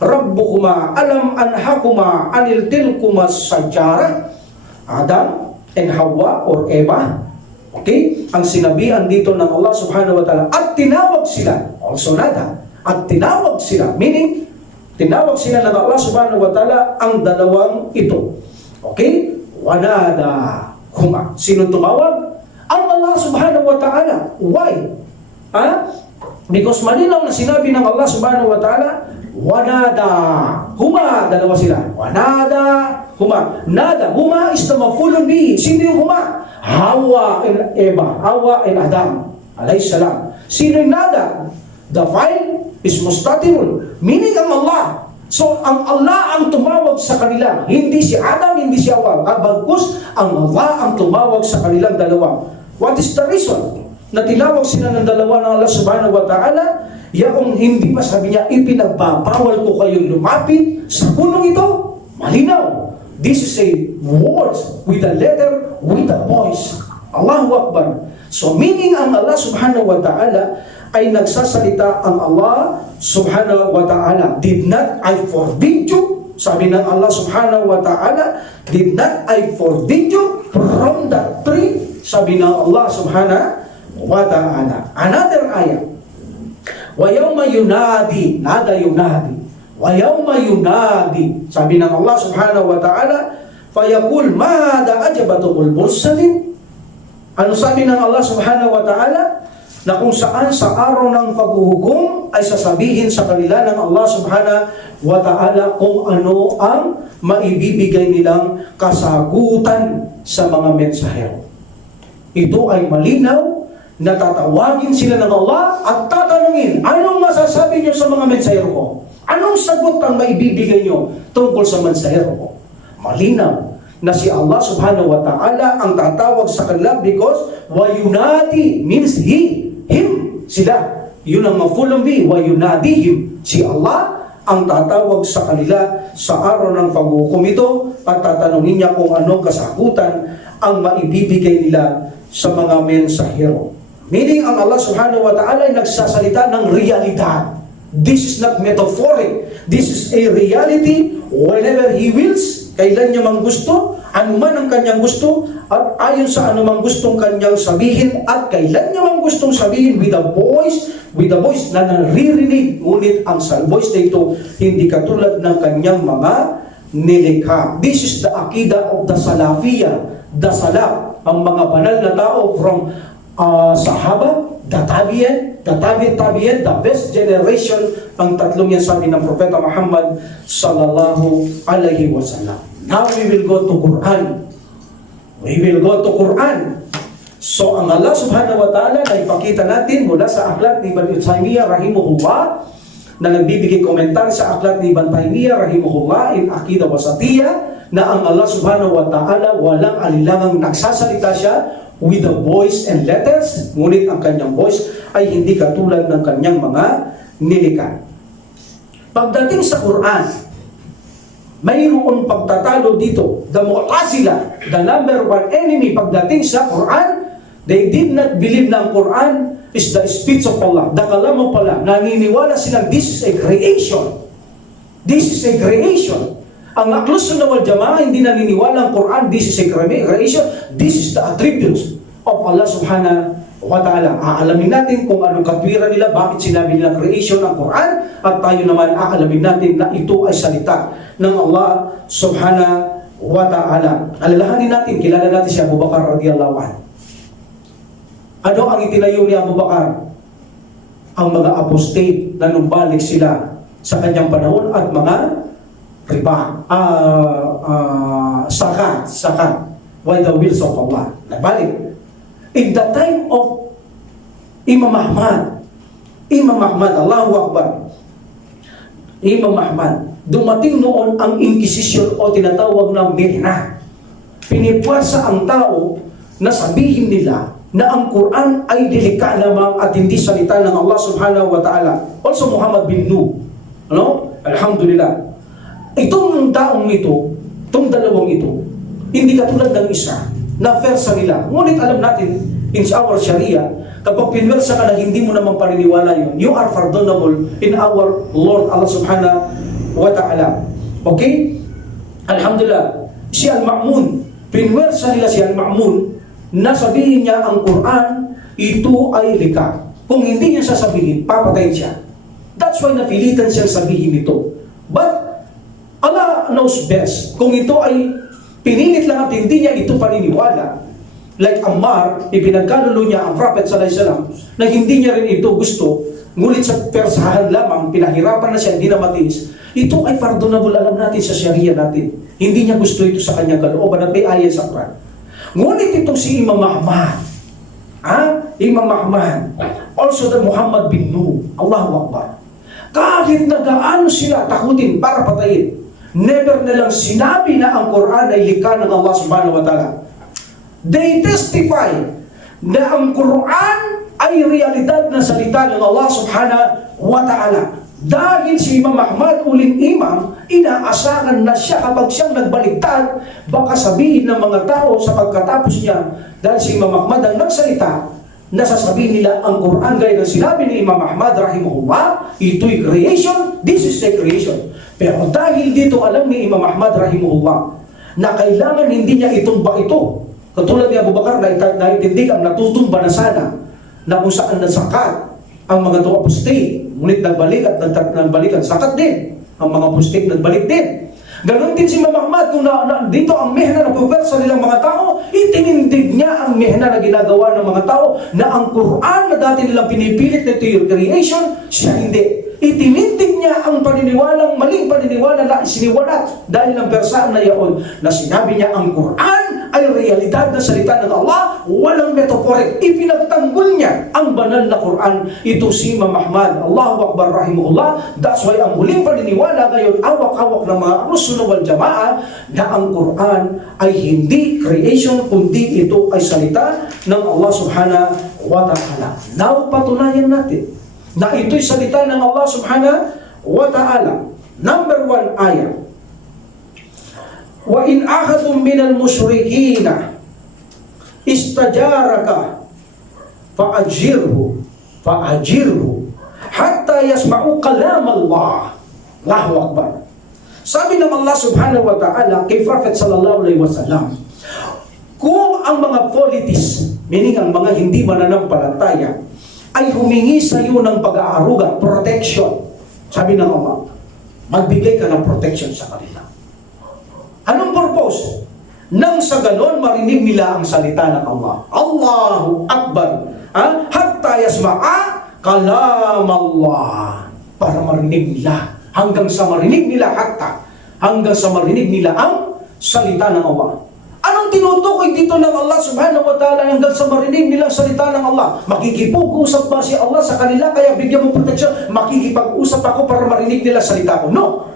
rabbukuma alam anhakuma anil tilkuma sajara. Adam and Hawa or Eva. Okay? Ang sinabihan dito ng Allah subhanahu wa ta'ala, at tinawag sila, also nada, at tinawag sila, meaning, tinawag sila ng Allah subhanahu wa ta'ala ang dalawang ito. Okay? Wanada huma. Sino tumawag? Ang Allah subhanahu wa ta'ala. Why? Because malinaw na sinabi ng Allah subhanahu wa ta'ala, wanada huma, dalawa sila. Wanada huma. Nada huma is the mafulun bihi. Sino yung huma? Hawa and Eva, Hawa and Adam alayhis salam. Sino yung nada? The file is mustatirun, meaning ang Allah. So ang Allah ang tumawag sa kanila, hindi si Adam, hindi si Hawa. Bagkus ang Allah ang tumawag sa kanilang dalawa. What is the reason na tinawag sila ng dalawa ng Allah subhanahu wa ta'ala? Yaong hindi pa sabi niya, ipinagbabawal ko kayong lumapit sa punong ito. Malinaw. This is a words with a letter, with a voice. Allahu Akbar. So meaning ang Allah subhanahu wa ta'ala ay nagsasalita ang Allah subhanahu wa ta'ala. Did not I forbid you? Sabi ng Allah subhanahu wa ta'ala, did not I forbid you from that tree? Sabi ng Allah subhanahu wa ta'ala. Another ayah. Wa yawma yunadi, nada yunadi. Wa yawma yunadi, sabi ng Allah subhanahu wa ta'ala, fayaqul mada ajabatumul mursalin. Ano sabi ng Allah subhanahu wa ta'ala? Na kung saan sa araw ng paghuhukom ay sasabihin sa kanila ng Allah subhanahu wa ta'ala kung ano ang maibibigay nilang kasagutan sa mga mensahero. Ito ay malinaw na tatawagin sila ng Allah at tatanungin, anong masasabi niyo sa mga mensahero ko? Anong sagot ang maibibigay nyo tungkol sa mensahero ko? Malinaw na si Allah subhanahu wa ta'ala ang tatawag sa kanila because wayunadi means he, him, sila. Yun ang mafulong bi, wayunadihim. Si Allah ang tatawag sa kanila sa araw ng paghukom ito at tatanungin niya kung anong kasagutan ang maibibigay nila sa mga mensahero. Meaning ang Allah subhanahu wa ta'ala ay nagsasalita ng realidad. This is not metaphoric. This is a reality whenever He wills, kailan niya mang gusto, anuman ang kanyang gusto, at ayon sa anumang gustong kanyang sabihin, at kailan niya mang gustong sabihin with a voice na naririnig, ngunit ang voice na ito hindi katulad ng kanyang mga nilikha. This is the akidah of the Salafiyah, the Salaf, ang mga banal na tao from Sahaba, the Tabi'in, the best generation, ang tatlong yan sabi ng Propeta Muhammad sallallahu alaihi wasallam. Now we will go to Quran. So ang Allah subhanahu wa ta'ala na ipakita natin mula sa aklat ni Ibn Taymiyyah rahimahullah, na nagbibigay komentar sa aklat ni Ibn Taymiyyah rahimahullah in Aqidah Wasatiyah, na ang Allah subhanahu wa ta'ala walang alilangang nagsasalita siya with the voice and letters, ngunit ang kanyang voice ay hindi katulad ng kanyang mga nilikha. Pagdating sa Quran, mayroon pagtatalo dito. The Mu'tazila, the number one enemy pagdating sa Quran, they did not believe na ang Quran is the speech of Allah. The kalam of Allah. Naniniwala silang this is a creation. This is a creation. Ang Ahlus Sunnah wal Jama'ah hindi naniniwala ang Quran, this is a creation, this is the attributes of Allah subhanahu wa ta'ala. Aalamin natin kung anong katwiran nila, bakit sinabi nila creation ang Quran, at tayo naman aalamin natin na ito ay salita ng Allah subhanahu wa ta'ala. Alalahanin natin, kilala natin si Abu Bakar radiyallahu anhu. Ano ang itinayo ni Abu Bakar? Ang mga apostate na numbalik sila sa kanyang panahon at mga riba, sakat, by the wills of Allah. Nabalik. In the time of Imam Ahmad, Allahu Akbar, Imam Ahmad, dumating noon ang Inquisition o tinatawag na Mihna. Pinipwersa ang tao na sabihin nila na ang Quran ay dilika lamang at hindi salita ng Allah subhanahu wa ta'ala. Also Muhammad bin Nuh. Ano? Alhamdulillah. Itong taong ito, itong dalawang ito, hindi katulad ng isa na versa nila. Ngunit alam natin, in our Sharia, kapag pinwersa ka na hindi mo naman paniniwala yun, you are pardonable in our Lord Allah subhanahu wa ta'ala. Okay? Alhamdulillah. Si Al-Ma'mun, pinwersa nila si Al-Ma'mun na sabihin niya ang Quran, ito ay lika. Kung hindi niya sasabihin, papatayin siya. That's why napilitan siyang sabihin ito. But Allah knows best. Kung ito ay pinilit lang at hindi niya ito paniniwala, like Ammar, ipinagkalulo niya ang Prophet sallallahu alaihi wasallam na hindi niya rin ito gusto, ngunit sa persahan lamang, pinahirapan na siya, hindi na matiis. Ito ay pardonable, alam natin sa Sharia natin. Hindi niya gusto ito sa kanyang kalooban at may ayat sa Quran. Ngunit itong si Imam Ahmad, Imam Ahmad, also the Muhammad bin Nuh, Allahu Akbar. Kahit na gaano sila takutin para patayin, never nilang sinabi na ang Quran ay likha ng Allah subhanahu wa ta'ala. They testify na ang Quran ay realidad na salita ng Allah subhanahu wa ta'ala. Dahil si Imam Ahmad, uling imam, inaasahan na siya kapag siyang nagbaligtad, baka sabihin ng mga tao sa pagkatapos niya, dahil si Imam Ahmad ang nagsalita, nasasabihin nila ang Quran gaya ng sinabi ni Imam Ahmad rahimahullah, ito'y creation, this is the creation. Pero dahil dito alam ni Imam Ahmad rahimahullah na kailangan hindi niya itumba ito. Katulad ni Abu Bakar na naitindig ang natutumba na sana na kung saan nasakat ang mga to apostate, ngunit nagbalik at nagbalik ang sakat din. Ang mga apostate nagbalik din. Ganon din si Imam Ahmad, kung dito ang mihna na puwersa nilang mga tao, itinindig niya ang mihna na ginagawa ng mga tao na ang Quran na dati nilang pinipilit na ito yung creation, siya hindi. Itinindig niya ang paniniwalang maling paniniwala na isiniwalat dahil ng persaan na yaon na sinabi niya ang Quran ay realidad na salita ng Allah, walang metaphoric. Ipinagtanggol niya ang banal na Quran. Ito si Imam Ahmad, Allahu Akbar rahimahullah. That's why ang huling paniniwala ngayon, awak-awak ng mga Ahlussunnah wal Jamaah, na ang Quran ay hindi creation, kundi ito ay salita ng Allah subhanahu wa ta'ala. Now, patunayan natin na ito'y salita ng Allah subhanahu wa ta'ala. Number 1 ayat. Wa in ahadun minal musyrikina istajaraka fa'ajirhu hatta yasma'u kalam Allah. Allahu Akbar. Sabi ng Allah subhanahu wa ta'ala kay Prophet sallallahu alaihi wasallam, kung ang mga politis, meaning ang mga hindi mananampalataya, ay humingi sa iyo ng pag-aaruga, protection. Sabi ng Allah, magbigay ka ng protection sa kanila. Anong purpose? Nang sa ganon, marinig nila ang salita ng Allah. Allahu Akbar. Hatta yasma'a kalam Allah. Para marinig nila. Hanggang sa marinig nila hanggang sa marinig nila ang salita ng Allah. Anong tinutukoy dito ng Allah subhanahu wa ta'ala hanggang sa marinig nilang salita ng Allah? Makikipag-usap ba si Allah sa kanila kaya bigyan mo protection? Makikipag-usap ako para marinig nila salita ko? No!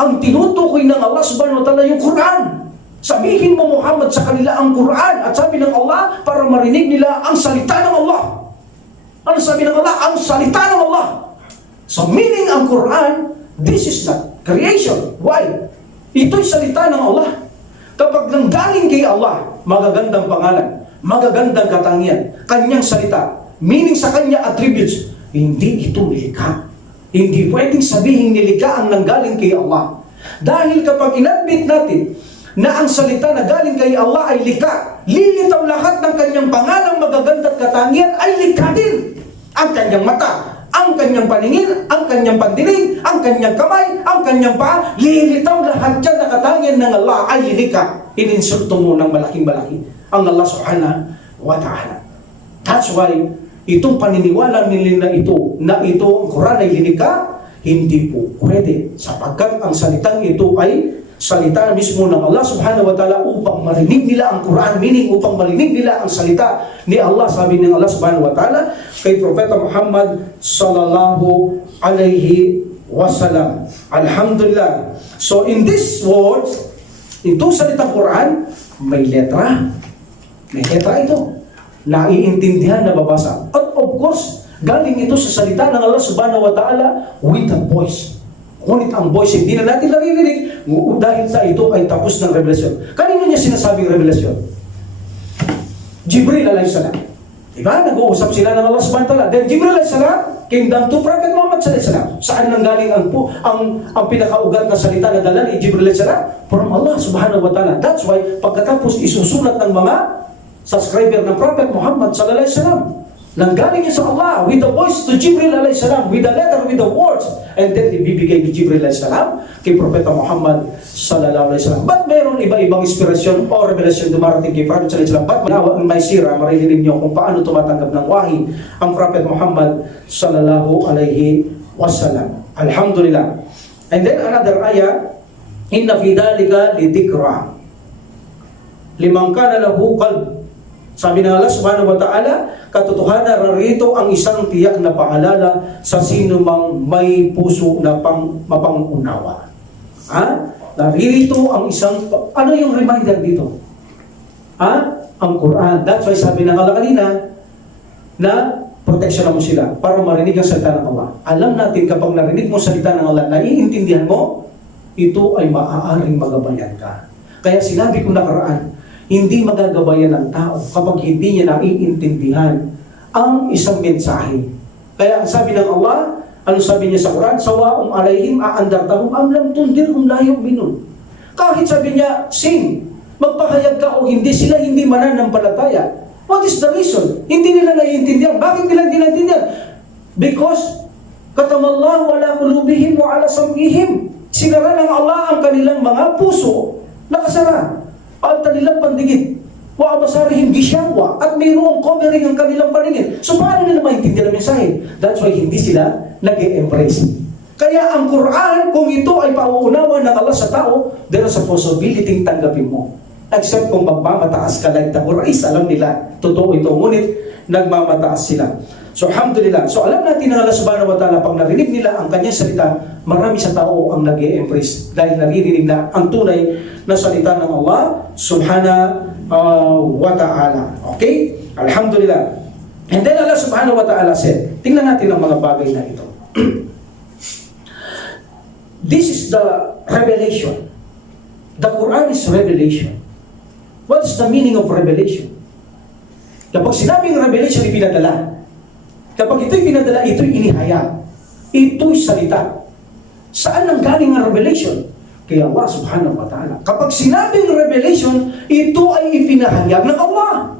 Ang tinutukoy ng Allah subhanahu wa ta'ala yung Quran. Sabihin mo Muhammad sa kanila ang Quran at sabi ng Allah para marinig nila ang salita ng Allah. Ano sabi ng Allah? Ang salita ng Allah. So meaning ang Quran, this is not creation. Why? Ito'y salita ng Allah. Kapag nanggaling kay Allah, magagandang pangalan, magagandang katangian, kanyang salita, meaning sa kanya attributes, hindi ito nilikha. Hindi pwedeng sabihin nilikha ang nanggaling kay Allah. Dahil kapag inadmit natin na ang salita na galing kay Allah ay likha, lilitaw lahat ng kanyang pangalang magaganda at katangian ay likha din. Ang kanyang mata, ang kanyang paningin, ang kanyang pandinig, ang kanyang kamay, ang kanyang paa, lilitaw lahat dyan na katangian ng Allah ay likha. Ininsulto mo ng malaking-malaki ang Allah subhanahu wa ta'ala. That's why itong paniniwala nila na ito ang Quran ay lilikha, hindi po pwede sapagkat ang salitang ito ay salita mismo ng Allah subhanahu wa ta'ala upang marinig nila ang Quran, meaning upang marinig nila ang salita ni Allah. Sabi ng Allah subhanahu wa ta'ala kay Propeta Muhammad sallallahu alaihi wasallam. Alhamdulillah. So in this words, itong salitang Quran, may letra. May letra ito. naiintindihan, nababasa. At of course, galing ito sa salita ng Allah subhanahu wa ta'ala with a voice. Ngunit ang voice hindi na natin naririnig dahil sa ito ay tapos ng revelasyon. Kanino niya sinasabing revelasyon? Jibril alayhi salam. Diba? Nag-uusap sila ng Allah subhanahu wa ta'ala. Then Jibril alayhi salam came down to Prophet Muhammad sallallahu alaihi wasallam. Saan nanggaling ang pinakaugat na salita na dala ni Jibril alayhi salam? From Allah subhanahu wa ta'ala. That's why pagkatapos isusulat ng mga subscriber ng Prophet Muhammad sallallahu alaihi wasallam, nanggaling niya sa Allah with the voice to Jibril alayhi salam, with the letter, with the words, and then ibibigay ni Jibril alayhi salam kay Propeta Muhammad sallallahu alaihi wasallam. But meron iba-ibang inspirasyon o revelasyon dumarating kay Prophet sallallahu alaihi wasallam. But may sira, maririnig niyo kung paano tumatanggap ng wahi ang Prophet Muhammad sallallahu alaihi wasallam. Alhamdulillah. And then another ayah, inna fi dhalika lidhikra liman kana lahu qalb. Sabi ng Allah subhanahu wa ta'ala, katotohanan narito ang isang tiyak na paalala sa sino mang may puso na mapangunawa. Narito ang isang, ano yung reminder dito? Ang Quran. That's why sabi ng Allah kanina, na proteksyonan mo sila para marinig ang salita ng Allah. Alam natin kapag narinig mo salita ng Allah, naiintindihan mo, ito ay maaaring magabayan ka. Kaya sinabi ko nakaraan, hindi magagabayan ng tao kapag hindi niya naiintindihan ang isang mensahe. Kaya ang sabi ng Allah, ano sabi niya sa Quran? Sawa'um alayhim a'andartahum am lam tundirhum la yu'minun. Kahit sabi niya, sing, magpahayag ka o hindi, sila hindi mananampalataya. What is the reason? Hindi nila naiintindihan. Bakit nila hindi naiintindihan? Because katamallahu ala qulubihim wa ala sam'ihim. Sinara ng Allah ang kanilang mga puso, nakasara. At kanilang pandigid, wa abasarihim gishawa, at mayroong covering ang kanilang paningin. So paano nila maintindihan ang mensahe? That's why hindi sila nag-e-embrace. Kaya ang Quran, kung ito ay pauunawa ng Allah sa tao, there is a possibility tanggapin mo. Except kung magmamataas ka like the Quraysh, alam nila, totoo ito, ngunit nagmamataas sila. So alhamdulillah. So alam natin na Allah subhanahu wa ta'ala, pag narinig nila ang kanyang salita, marami sa tao ang nag-e-embrace dahil naririnig na ang tunay na salita ng Allah subhanahu wa ta'ala. Okay? Alhamdulillah. And then Allah subhanahu wa ta'ala said, tingnan natin ang mga bagay na ito. This is the revelation. The Quran is revelation. What is the meaning of revelation? Kapag sinabing revelation, ipinadala. Kapag ito'y pinadala, ito'y inihayag. Ito'y salita. Saan nang galing ang revelation? Kay Allah subhanahu wa ta'ala. Kapag sinabing revelation, ito ay ipinahayag ng Allah.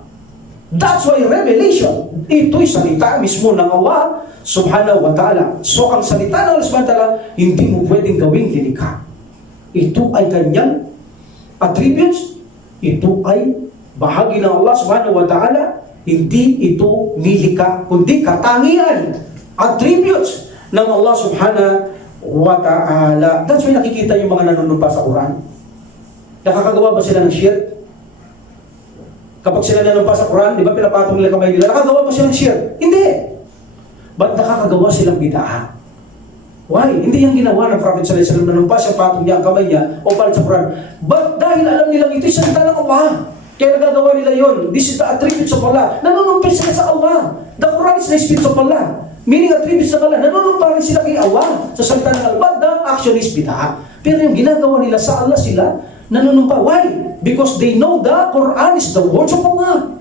That's why revelation, ito'y salita mismo ng Allah subhanahu wa ta'ala. So ang salita ng Allah subhanahu wa ta'ala, hindi mo pwedeng gawing lilikha. Ito ay kanyang attributes. Ito ay bahagi ng Allah subhanahu wa ta'ala. Hindi ito nilika, kundi katangian, attributes ng Allah subhanahu wa ta'ala. That's why nakikita yung mga nanunumpa sa Quran. Nakakagawa ba sila ng shirk? Kapag sila nanunumpa sa Quran, di ba pinapatong nila kamay nila? Nakakagawa ba sila ng shirk? Hindi. Ba't nakakagawa silang bid'ah? Why? Hindi yung ginawa ng Prophet sallallahu alaihi wasallam, nanumpa siya, patong niya ang kamay niya, o palit sa Quran. But dahil alam nilang ito'y salita ng Allah, kaya nagagawa nila yun. This is the attributes of Allah. Nanunumpis sila sa Allah. The Quran is the spirit of Allah. Meaning attributes of Allah. Nanunumpa rin sila kay Allah sa salita ng Allah. But the action is bid'ah. Pero yung ginagawa nila sa Allah sila, nanunumpa. Why? Because they know the Quran is the words of Allah.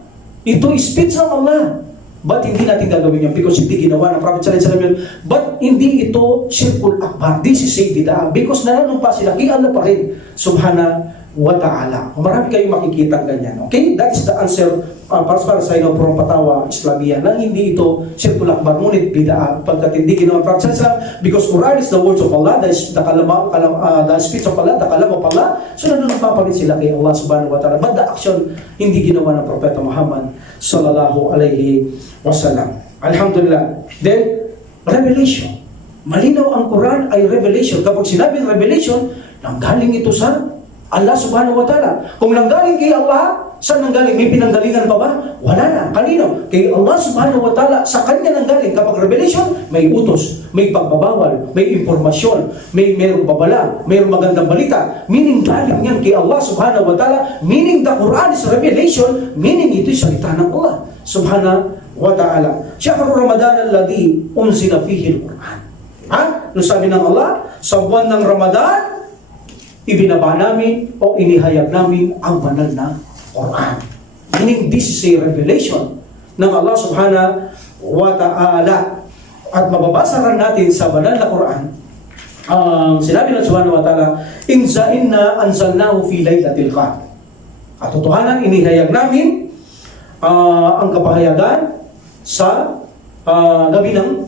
Ito is speech ng Allah. But hindi natin gagawin yan because hindi ginawa ng Prophet sallallahu alaihi wasallam yun. But hindi ito shirkul akbar. This is a bid'ah. Because nanunumpa sila kay Allah pa rin. Subhanahu wa ta'ala. Marami kayong makikita ganyan. Okay? That is the answer para sa inyo from Patawa Islamia na hindi ito shirkul akbar, ngunit bid'ah. Pagkat hindi ginawa ng Prophet sallallahu alaihi wasallam, because Quran is the words of Allah, the speech of Allah, the kalam of Allah. So nanunumpa pa rin sila kay Allah subhanahu wa ta'ala. But the action, hindi ginawa ng Propeta Muhammad sallallahu alaihi wasallam. Alhamdulillah. Then, revelation. Malinaw ang Quran ay revelation. Kapag sinabing revelation, nanggaling ito sa Allah subhanahu wa ta'ala. Kung nanggaling kay Allah, saan nanggaling? May pinanggalingan pa ba? Wala na. Kanino? Kay Allah subhanahu wa ta'ala, sa kanya nanggaling. Kapag revelation, may utos, may pagbabawal, may impormasyon, mayroong babala, mayroong magandang balita. Meaning galing yan kay Allah subhanahu wa ta'ala. Meaning the Quran is revelation. Meaning ito'y salita ng Allah. subhanahu wa ta'ala. Syahrul Ramadan alladhi unzila fihi al-Quran. No, sabi ng Allah, sa buwan ng Ramadan, ibinaba namin o inihayag namin ang banal na Quran. Meaning, this is a revelation ng Allah subhanahu wa ta'ala. At mababasa rin natin sa banal na Quran, sinabi ng subhanahu wa ta'ala, inna anzalnahu fi laylatil qadr. Katotohanan, inihayag namin ang kapahayagan sa gabi ng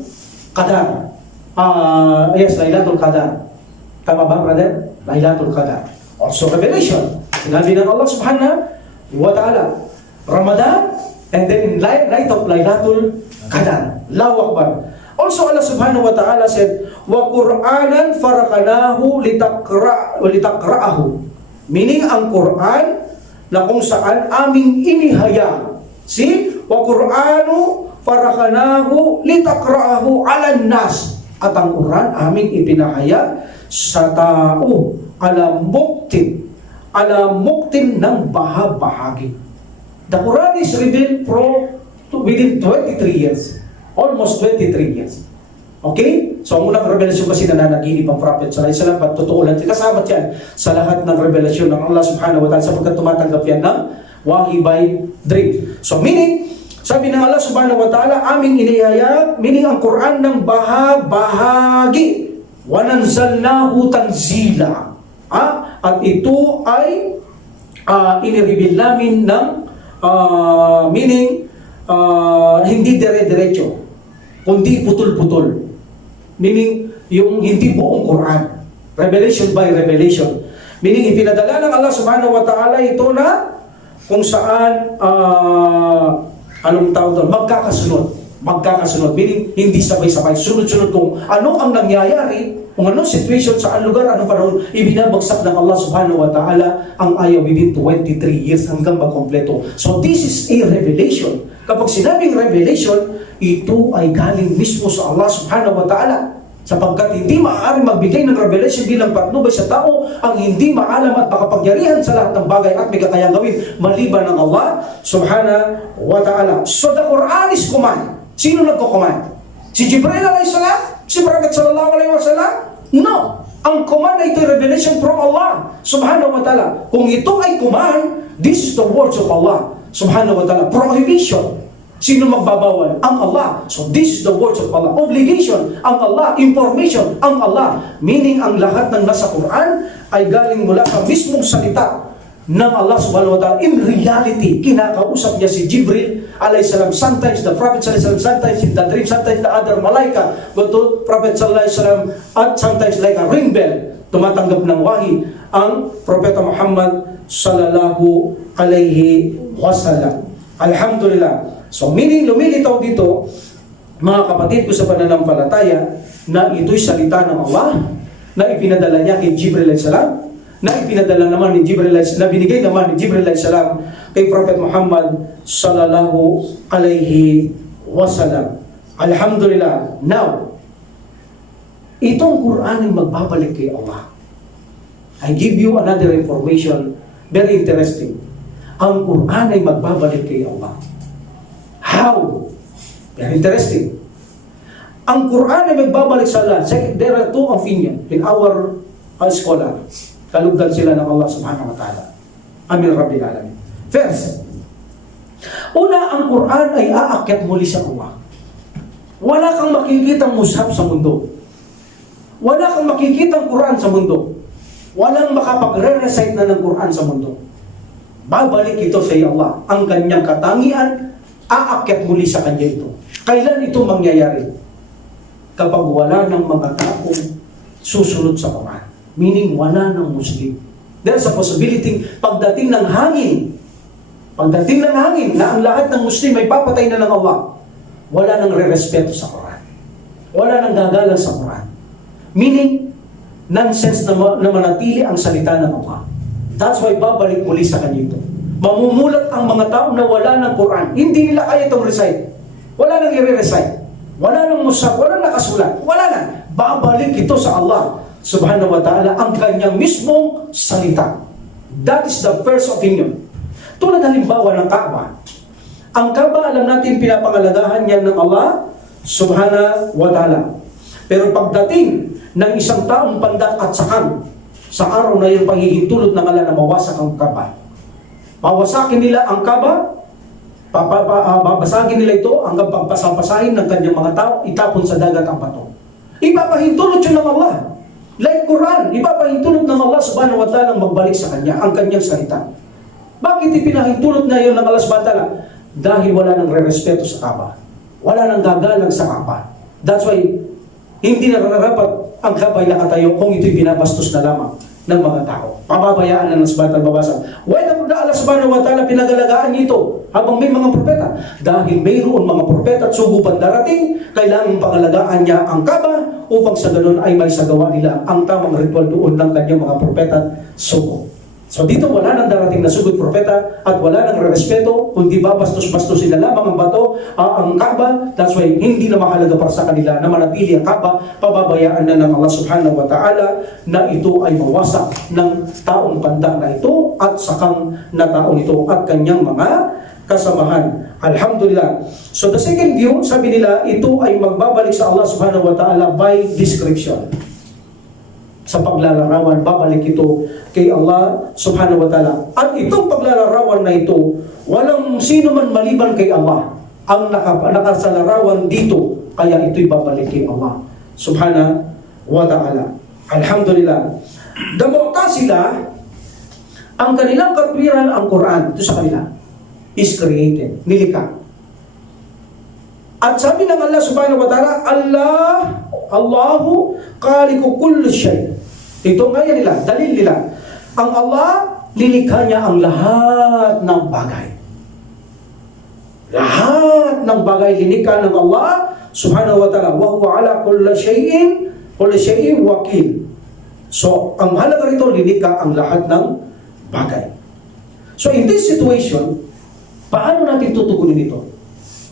Qadar. Yes, Laylatul Qadar. Tama ba, brother? Laylatul Qadar. Also revelation. Sinabi ng Allah subhanahu wa ta'ala, Ramadan, and then in light of Laylatul Qadar. Allahu Akbar. Also Allah subhanahu wa ta'ala said, wa Qur'anan farakanahu litakra'ahu. Meaning ang Quran na kung saan aming inihayag. See? Wa Qur'anu farakanahu litakra'ahu 'alan nas. At ang Quran aming ipinahayag sa tao alam muktin ng bahagi. The Quran is revealed within 23 years. Almost 23 years. Okay? So ang unang revelasyon kasi nananaginip ang Prophet sallallahu alaihi wasallam, totoo lang. Kasama yan sa lahat ng revelasyon ng Allah subhanahu wa ta'ala sapagkat tumatanggap yan ng wahi by dream. So meaning, sabi ng Allah subhanahu wa ta'ala, aming inihayag, meaning ang Quran ng bahagi. Wananzalnahu tanzila. At ito ay inireveal namin ng meaning hindi dire-diretso, kundi putol-putol. Meaning, yung hindi buong Quran. Revelation by revelation. Meaning, ipinadala ng Allah subhanahu wa ta'ala ito na kung saan anong tawag doon? Magkakasunod. Meaning, hindi sabay-sabay. Sunod-sunod kung ano ang nangyayari, kung anong situation, saan lugar, anong panahon, ibinabagsak ng Allah subhanahu wa ta'ala ang ayaw within 23 years hanggang magkompleto. So, this is a revelation. Kapag sinabing revelation, ito ay galing mismo sa Allah subhanahu wa ta'ala. Sapagkat hindi maaari magbigay ng revelation bilang patnubay sa tao ang hindi maalam at makapangyarihan sa lahat ng bagay at may kakayang gawin maliban ng Allah subhanahu wa ta'ala. So the Quran is command. Sino nagko-command? Si Jibril alayhi salam? Si Prophet sallallahu alayhi wa sallam? No. Ang command ay ito revelation from Allah subhanahu wa ta'ala. Kung ito ay command, this is the words of Allah subhanahu wa ta'ala. Prohibition. Sino magbabawal? Ang Allah. So this is the words of Allah. Obligation, ang Allah. Information, ang Allah. Meaning, ang lahat ng nasa Quran ay galing mula sa mismong salita ng Allah subhanahu wa ta'ala. In reality, kinakausap niya si Jibril alayhi salam. Sometimes the Prophet sallallahu alaihi wasallam, sometimes in the dream, sometimes the other malaika go to Prophet sallallahu alaihi wasallam, at sometimes like a ring bell, tumatanggap ng wahi ang Propeta Muhammad sallallahu alaihi wasallam. Alhamdulillah. So, meaning, lumilitaw dito, mga kapatid ko sa pananampalataya, na ito'y salita ng Allah, na ipinadala niya kay Jibril alayhi salam, na ipinadala naman ni Jibril alayhi salam, na binigay naman ni Jibril alayhi salam kay Prophet Muhammad sallallahu alaihi wasallam. Alhamdulillah. Now, itong Quran ay magbabalik kay Allah. I give you another information, very interesting. Ang Quran ay magbabalik kay Allah. How? Very interesting. Ang Quran ay magbabalik sa Allah. There are two opinions in our scholar. Kalugdan sila ng Allah subhanahu wa ta'ala. Amin Rabbil Alamin. First, una, ang Quran ay aakyat muli sa Allah. Wala kang makikitang mushaf sa mundo. Wala kang makikitang Quran sa mundo. Walang makapagre-recite na ng Quran sa mundo. Babalik ito sa Allah. Ang kanyang katangian, aakyat muli sa kanya ito. Kailan ito mangyayari? Kapag wala ng mga taong susunod sa Quran. Meaning, wala ng Muslim. There's a possibility, pagdating ng hangin, na ang lahat ng Muslim ay papatay na ng Allah, wala nang re-respeto sa Quran. Wala nang gagalang sa Quran. Meaning, nonsense na manatili ang salita ng Allah. That's why babalik muli sa kanya ito. Mamumulat ang mga tao na wala ng Quran. Hindi nila kaya itong recite. Wala nang i-recite. Wala nang musab, wala nang nakasulat. Wala na. Babalik ito sa Allah subhanahu wa ta'ala ang kanyang mismong salita. That is the first opinion. Tulad halimbawa ng Kaaba. Ang Kaaba, alam natin, pinapangalagahan yan ng Allah subhanahu wa ta'ala. Pero pagdating ng isang taong pandak at sakam, sa araw na yun, paghihintulot ng Allah na mawasak ang Kaaba. Pawasakin nila ang Kaaba, babasagin nila ito hanggang pagpasapasahin ng kanyang mga tao, itapon sa dagat ang bato. Ipapahintulot yun ng Allah. Like Quran, ipapahintulot ng Allah subhanahu wa ta'ala magbalik sa kanya, ang kanyang salita. Bakit ipinahintulot na yun ng Allah subhanahu wa ta'ala? Dahil wala nang re-respeto sa Kaaba. Wala nang gagalang sa Kaaba. That's why, hindi na nararapat ang Kaaba ay nakatayo kung ito'y binabastos na lamang ng mga tao. Pababayaan na ng subhanahu wa ta'ala. Why na Allah subhanahu wa ta'ala pinagalagaan nito habang may mga propeta? Dahil mayroon mga propeta at sugupan darating, kailangan pangalagaan niya ang Kaaba upang sa ganun ay may sagawa nila ang tamang ritual doon ng kanyang mga propeta at sugo. So dito wala nang darating na sugod propeta at wala nang respeto, kundi babastos-bastos sila lamang ang bato, ang Kaaba. That's why hindi na mahalaga para sa kanila na manatili ang Kaaba. Pababayaan na ng Allah subhanahu wa ta'ala na ito ay mawasak ng taong pandak na ito at sakang na taong ito at kanyang mga kasamahan. Alhamdulillah. So the second view, sabi nila, ito ay magbabalik sa Allah subhanahu wa ta'ala by description. Sa paglalarawan, babalik ito kay Allah subhanahu wa ta'ala. At itong paglalarawan na ito, walang sino man maliban kay Allah ang nakasalarawan dito, kaya ito'y babalik kay Allah subhanahu wa ta'ala. Alhamdulillah. The Mu'tazila, ang kanilang katwiran, ang Quran, ito sa kanila, is created, nilikha. At sabi ng Allah subhanahu wa ta'ala, Allahu khaliqu kulli shay. Ito nga yan nila, dalil nila. Ang Allah, lilikha niya ang lahat ng bagay. Lahat ng bagay lilikha ng Allah subhanahu wa ta'ala. Wa huwa ala kulli shay'in wakil. So, ang halaga rito, lilikha ang lahat ng bagay. So, in this situation, paano natin tutugunin ito?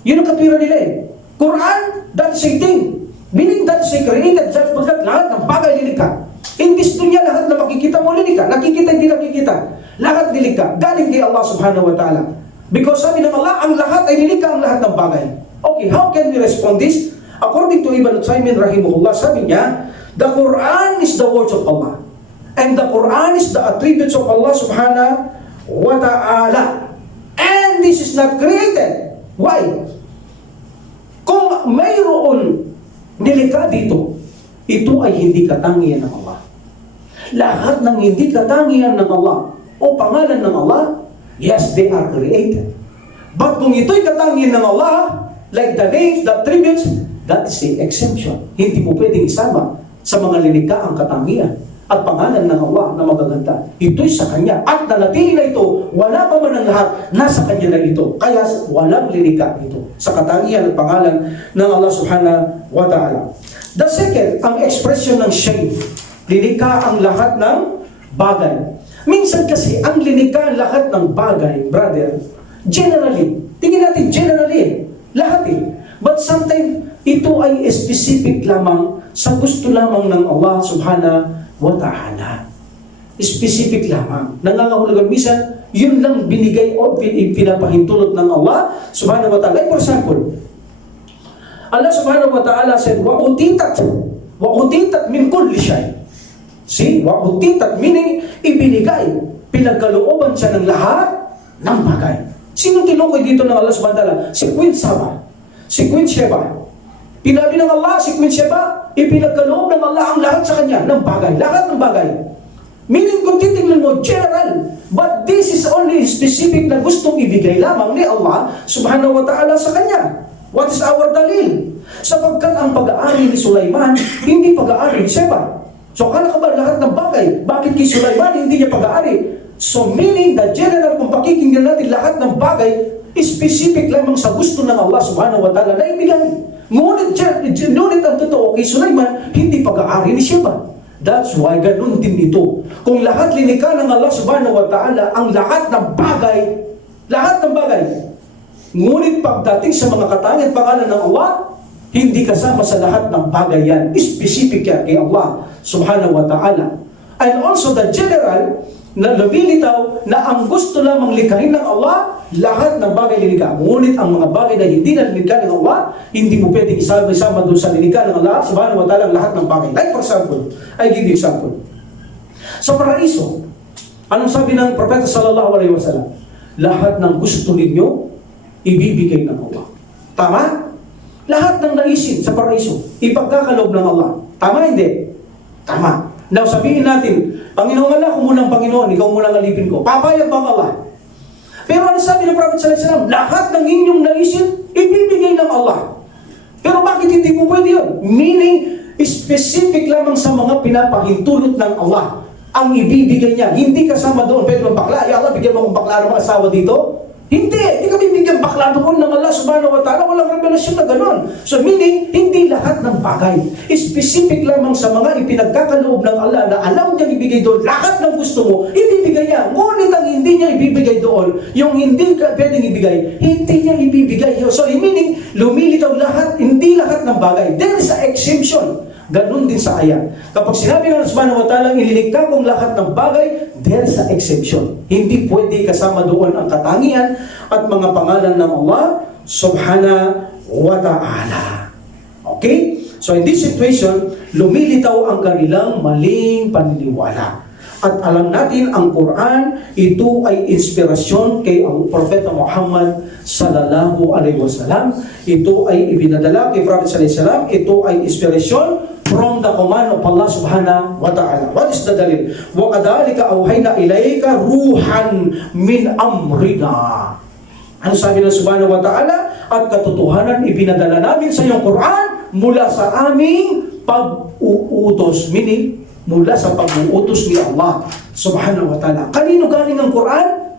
Yun ang katwiran nila eh. Quran, that's a thing. Meaning that's a created, that's pagkat lahat ng bagay lilikha. In this dunya, lahat na makikita mo lilikha. Nakikita, hindi nakikita. Lahat lilikha. Galing kay Allah subhanahu wa ta'ala. Because sabi ng Allah, ang lahat ay lilikha ang lahat ng bagay. Okay, how can we respond this? According to Ibn Uthaymin rahimahullah, sabi niya, the Quran is the words of Allah. And the Quran is the attributes of Allah subhanahu wa ta'ala. And this is not created. Why? Kung mayroon nilikha dito, ito ay hindi katangian ng Allah. Lahat ng hindi katangian ng Allah o pangalan ng Allah, yes, they are created. But kung ito'y katangian ng Allah, like the names, the attributes, that is the exemption. Hindi mo pwedeng isama sa mga lilikha ang katangian at pangalan ng Allah na magaganda. Ito'y sa Kanya. At nanatili na ito, wala pa man ang lahat, nasa Kanya na ito. Kaya walang lilikha ito sa katangian at pangalan ng Allah subhanahu wa ta'ala. The second, ang expression ng shade. Lilikha ang lahat ng bagay. Minsan kasi, ang lilikha ang lahat ng bagay, brother, generally, tingin natin generally, lahat eh. But sometimes, ito ay specific lamang sa gusto lamang ng Allah subhanahu wa ta'ala. Specific lamang. Nangangahulugan, minsan, yun lang binigay o pinapahintulot ng Allah subhanahu wa ta'ala. Like for example, Allah subhanahu wa ta'ala said, wa'utitat min kulli shay. See, wa'utitat, meaning, ibinigay, pinagkalooban siya ng lahat ng bagay. Sinong tinukoy dito ng Allah subhanahu wa ta'ala? Si Queen Saba. Si Queen Sheba. Pinabi ng Allah, si Queen Sheba, ipinagkaloob ng Allah ang lahat sa kanya, ng bagay, lahat ng bagay. Meaning, kung titignan mo, general, but this is only specific na gustong ibigay lamang ni Allah subhanahu wa ta'ala sa kanya. What is our dalil? Sapagkat ang pag-aari ni Sulaiman, hindi pag-aari ni Sheba. So, kala ka ba lahat ng bagay? Bakit kay Sulaiman hindi niya pag-aari? So, meaning the general, kung pakikinggan natin lahat ng bagay, specific lamang sa gusto ng Allah subhanahu wa ta'ala na ibigay. Ngunit ang totoo kay Sulaiman, hindi pag-aari ni Sheba. That's why ganun din ito. Kung lahat linikha ng Allah subhanahu wa ta'ala, ang lahat ng bagay, ngunit pagdating sa mga katangian pangalan ng Allah, hindi kasama sa lahat ng bagay yan. Specific yan kay Allah subhanahu wa ta'ala. And also the general, na lumilitaw na ang gusto lamang likhain ng Allah, lahat ng bagay lilikha. Ngunit ang mga bagay na hindi na lilikha ng Allah, hindi mo pwedeng isama doon sa lilikha ng Allah subhanahu wa ta'ala ang lahat ng bagay. Like for example, I give you example. Sa paraiso, anong sabi ng Propeta sallallahu alaihi wasallam? Lahat ng gusto ninyo, ibibigay ng Allah. Tama? Lahat ng naisin sa paraiso, ipagkakaloob ng Allah. Tama hindi? Tama. Now sabihin natin, Panginoon Allah, kung munang Panginoon, ikaw munang alipin ko. Papayag bang Allah? Pero ano sabi ng Prophet sallallahu alaihi wasallam? Lahat ng inyong naisin, ibibigay ng Allah. Pero bakit hindi po pwede yun? Meaning, specific lamang sa mga pinapahintulot ng Allah ang ibibigay niya. Hindi kasama doon, pwede bang bakla? Ya Allah, bigyan mo akong bakla ng mga asawa dito? Hindi kami bigyan bakla doon ng Allah subhanahu wa ta'ala. Walang revelasyon na gano'n. So meaning, hindi lahat ng bagay. Specific lamang sa mga ipinagkakaloob ng Allah na alam niyang ibigay doon. Lahat ng gusto mo, ibibigay niya. Ngunit ang hindi niya ibibigay doon, yung hindi ka pwedeng ibigay, hindi niya ibibigay. So meaning, lumilitaw lahat, hindi lahat ng bagay. There is an exemption. Ganun din sa ayat. Kapag sinabi ng subhanahu wa ta'ala, ililikha kong lahat ng bagay, there is an exception. Hindi pwede kasama doon ang katangian at mga pangalan ng Allah subhanahu wa ta'ala. Okay? So in this situation, lumilitaw ang kanilang maling paniniwala. At alam natin, ang Quran, ito ay inspirasyon kay ang Propeta Muhammad sallallahu alaihi wasallam. Ito ay ibinadala kay Prophet sallallahu alaihi wasallam. Ito ay inspirasyon from the command of Allah subhanahu wa ta'ala. What is the dalil? وَكَذَلِكَ أَوْحَيْنَا إِلَيْكَ رُوحًا مِنْ أَمْرِنَا. Ano sabi ng subhanahu wa ta'ala? At katotohanan, ibinadala namin sa iyong Quran mula sa aming pag-uutos. Meaning, mula sa pag-uutos ni Allah subhanahu wa ta'ala. Kanino galing ang Quran?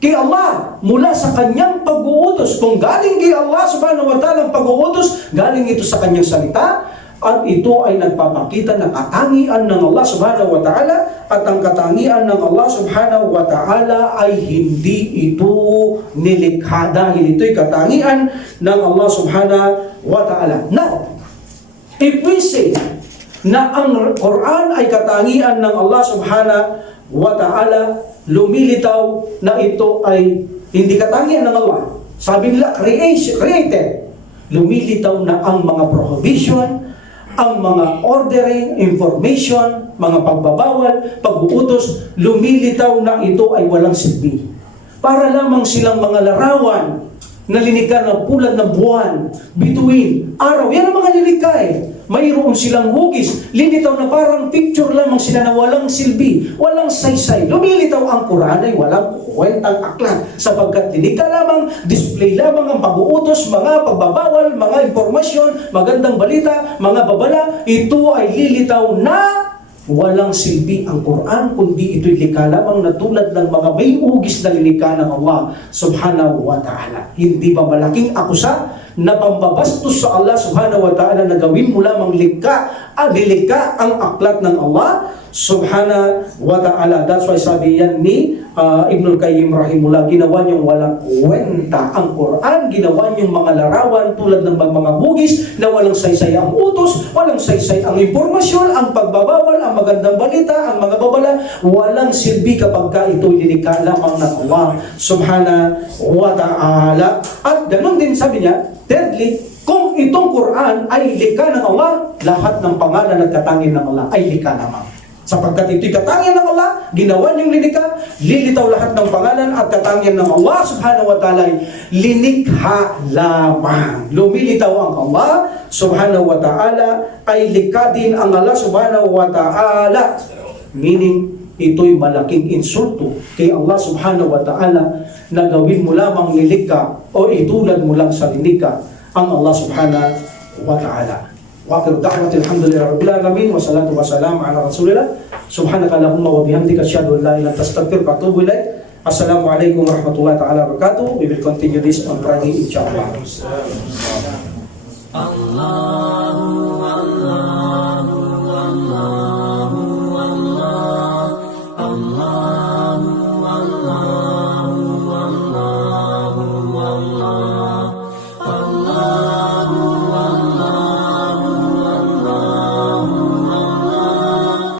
Kay Allah, mula sa kanyang pag-uutos. Kung galing kay Allah subhanahu wa ta'ala ang pag-uutos, galing ito sa kanyang salita, at ito ay nagpapakita ng katangian ng Allah subhanahu wa ta'ala, at ang katangian ng Allah subhanahu wa ta'ala ay hindi ito nilikha, dahil ito'y katangian ng Allah subhanahu wa ta'ala. Now, if we say na ang Quran ay katangian ng Allah subhanahu wa ta'ala, lumilitaw na ito ay hindi katangian ng Allah. Sabi nila, created. Lumilitaw na ang mga prohibition, ang mga ordering, information, mga pagbabawal, pag-uutos, lumilitaw na ito ay walang silbi. Para lamang silang mga larawan na linikha ng pulad ng buwan, bituin, araw. Yan ang mga lilikha eh. Mayroon silang hugis. Linitaw na parang picture lamang sila na walang silbi, walang saysay. Lumilitaw ang Quran ay walang kwentang aklat, sapagkat linikha lamang, display lamang ang pag-uutos, mga pagbabawal, mga impormasyon, magandang balita, mga babala. Ito ay lilitaw na walang silbi ang Quran, kundi ito'y likha lamang na tulad ng mga may hugis na lilikha ng Allah subhanahu wa ta'ala. Hindi ba malaking akusa na pambabastos sa Allah subhanahu wa ta'ala na gawin mo lamang lilikha ang aklat ng Allah subhanahu wa ta'ala? That's why sabi yan ni Ibnul Qayyim rahimullah, ginawa niyong walang kwenta ang Quran, ginawa niyong mga larawan tulad ng mga hugis na walang saysay ang utos, walang saysay ang impormasyon, ang pagbabawal, ang magandang balita, ang mga babala, walang silbi kapag ka ito lilikha lamang ng Allah subhanahu wa ta'ala. At ganun din sabi niya, thirdly, kung itong Quran ay likha ng Allah, lahat ng pangalan at katangin ng Allah ay likha lamang. Sapagkat ito'y katangian ng Allah, ginawa niyong lilikha, lilitaw lahat ng pangalan at katangian ng Allah subhanahu wa ta'ala ay linikha lamang. Lumilitaw ang Allah subhanahu wa ta'ala, ay likha din ang Allah subhanahu wa ta'ala. Meaning, ito'y malaking insulto kay Allah subhanahu wa ta'ala na gawin mo lamang lilikha o itulad mo lang sa lilikha ang Allah subhanahu wa ta'ala. Wa akhiru da'wati alhamdulillahi rabbil alamin wa salatu wa salam ala rasulillah subhanaka allahumma wa bihamdika asyhadu an la ilaha illa anta astaghfiruka wa atubu ilaik. Assalamu alaikum warahmatullahi ta'ala wabarakatuh. We will continue this on Friday inshallah. Allah